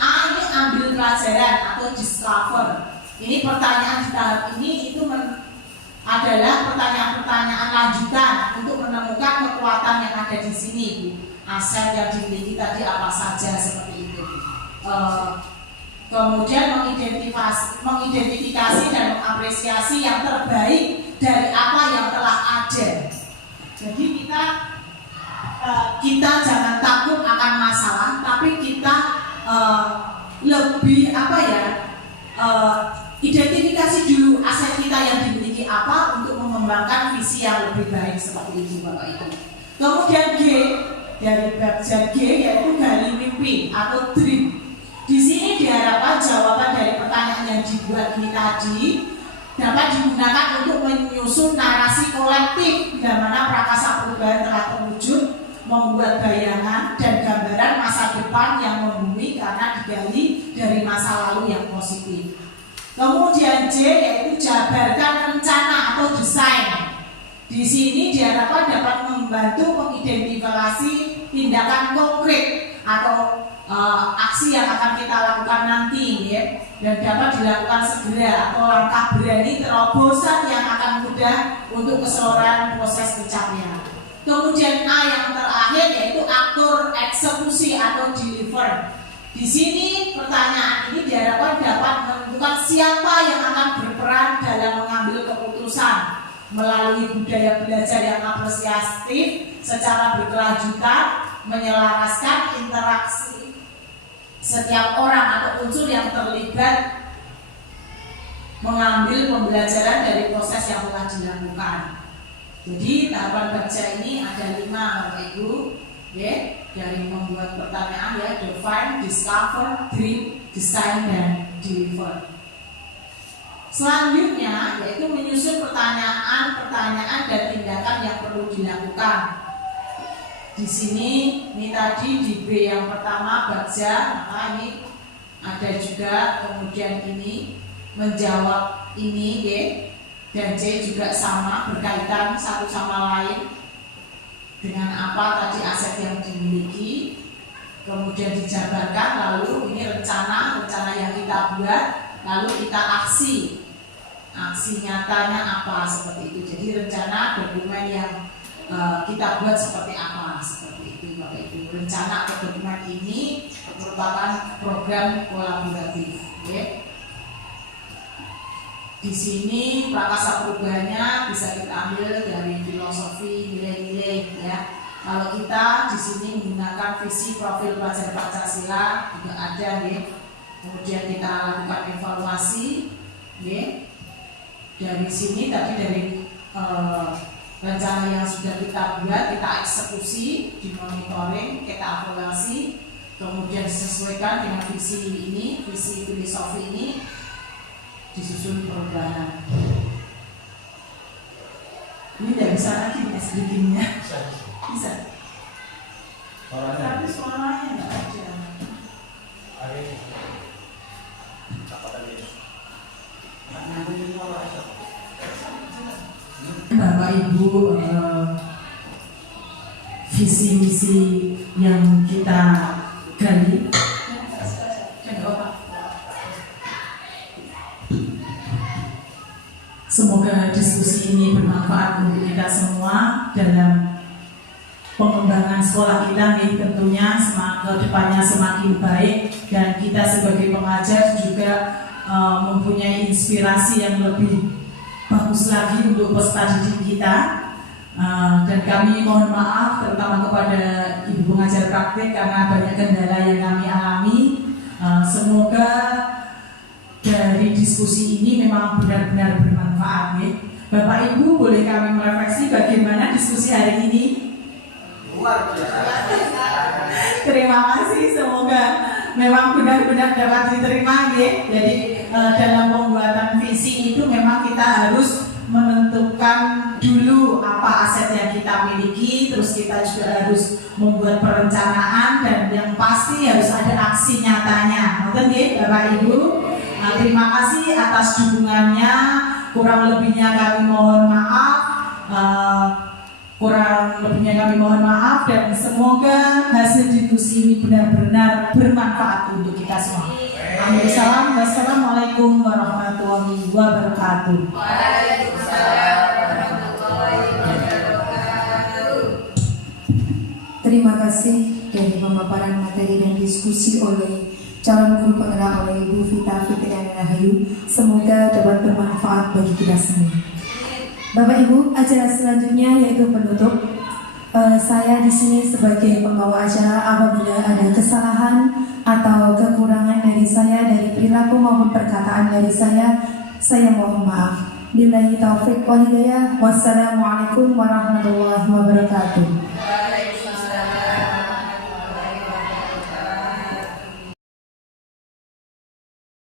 ini ambil pelajaran atau discover. Ini pertanyaan di tahap ini itu adalah pertanyaan-pertanyaan lanjutan untuk menemukan kekuatan yang ada di sini, Bu. Aset yang dimiliki tadi apa saja seperti itu. Kemudian mengidentifikasi dan mengapresiasi yang terbaik dari apa yang telah ada. Jadi kita jangan takut akan masalah, tapi kita lebih identifikasi dulu aset kita yang dimiliki apa untuk mengembangkan visi yang lebih baik seperti itu Bapak Ibu. Kemudian G dari bagian G yaitu gali mimpi atau dream. Di sini diharapkan jawaban dari pertanyaan yang dibuat ini tadi dapat digunakan untuk menyusun narasi kolektif di mana prakasa perubahan telah terwujud, membuat bayangan dan gambaran masa depan yang membumi karena digali dari masa lalu yang positif. Kemudian J yaitu jabarkan rencana atau desain. Di sini diharapkan dapat membantu mengidentifikasi tindakan konkret atau aksi yang akan kita lakukan nanti ya, dan dapat dilakukan segera atau langkah berani terobosan yang akan mudah untuk keseluruhan proses pencapaian. Kemudian A yang terakhir yaitu aktor eksekusi atau deliver. Di sini pertanyaan ini diharapkan dapat menentukan siapa yang akan berperan dalam mengambil keputusan melalui budaya belajar yang apresiatif secara berkelanjutan, menyelaraskan interaksi setiap orang atau unsur yang terlibat mengambil pembelajaran dari proses yang telah dilakukan. Jadi tahapan baca ini ada 5 Bapak Ibu. Ya, dari membuat pertanyaan ya, define, discover, dream, design, dan deliver. Selanjutnya yaitu menyusun pertanyaan dan tindakan yang perlu dilakukan. Di sini ini tadi di B yang pertama baca, maka ini ada juga kemudian ini menjawab ini ya, dan C juga sama berkaitan satu sama lain. Dengan apa tadi aset yang dimiliki, kemudian dijabarkan, lalu ini rencana yang kita buat, lalu kita aksi nyatanya apa seperti itu. Jadi rencana dokumen yang kita buat seperti apa seperti itu Bapak Ibu. Rencana atau dokumen ini merupakan program kolaboratif. Ya. Di sini prakasa perubahannya bisa kita ambil dari filosofi nilai-nilai ya. Kalau kita di sini menggunakan visi profil pelajar Pancasila juga ada ya. Kemudian kita lakukan evaluasi ya. Dari sini tadi dari rencana yang sudah kita buat kita eksekusi, dimonitoring, kita evaluasi, kemudian disesuaikan dengan visi ini, visi filosofi ini, disusun perubahan. Ini tidak bisa lagi bikinnya. Bisa. Tapi suaranya nggak ada. Bapak Ibu, visi misi yang kita gali. Semoga diskusi ini bermanfaat untuk kita semua dalam pengembangan sekolah kita nih, tentunya ke depannya semakin baik, dan kita sebagai pengajar juga mempunyai inspirasi yang lebih bagus lagi untuk peserta didik kita. Dan kami mohon maaf terutama kepada ibu pengajar praktik karena banyak kendala yang kami alami. Semoga dari diskusi ini memang benar-benar bermanfaat ya. Bapak Ibu, boleh kami merefleksi bagaimana diskusi hari ini? Luar biasa. Terima kasih, semoga memang benar-benar dapat diterima ya. Jadi dalam pembuatan visi itu memang kita harus menentukan dulu apa aset yang kita miliki, terus kita juga harus membuat perencanaan, dan yang pasti harus ada aksi nyatanya. Ngoten nggih Bapak Ibu. Terima kasih atas dukungannya. Kurang lebihnya kami mohon maaf. Dan semoga hasil diskusi ini benar-benar bermanfaat untuk kita semua. Amin. Wassalamualaikum warahmatullahi wabarakatuh. Terima kasih dari pemaparan materi dan diskusi oleh calon guru penggerak oleh Ibu Vita Fitriana Rahayu. Semoga dapat bermanfaat bagi kita semua. Bapak Ibu, acara selanjutnya yaitu penutup. Saya di sini sebagai pembawa acara. Apabila ada kesalahan atau kekurangan dari saya, dari perilaku maupun perkataan dari saya mohon maaf. Billahi taufik wal hidayah. Wassalamualaikum warahmatullahi wabarakatuh.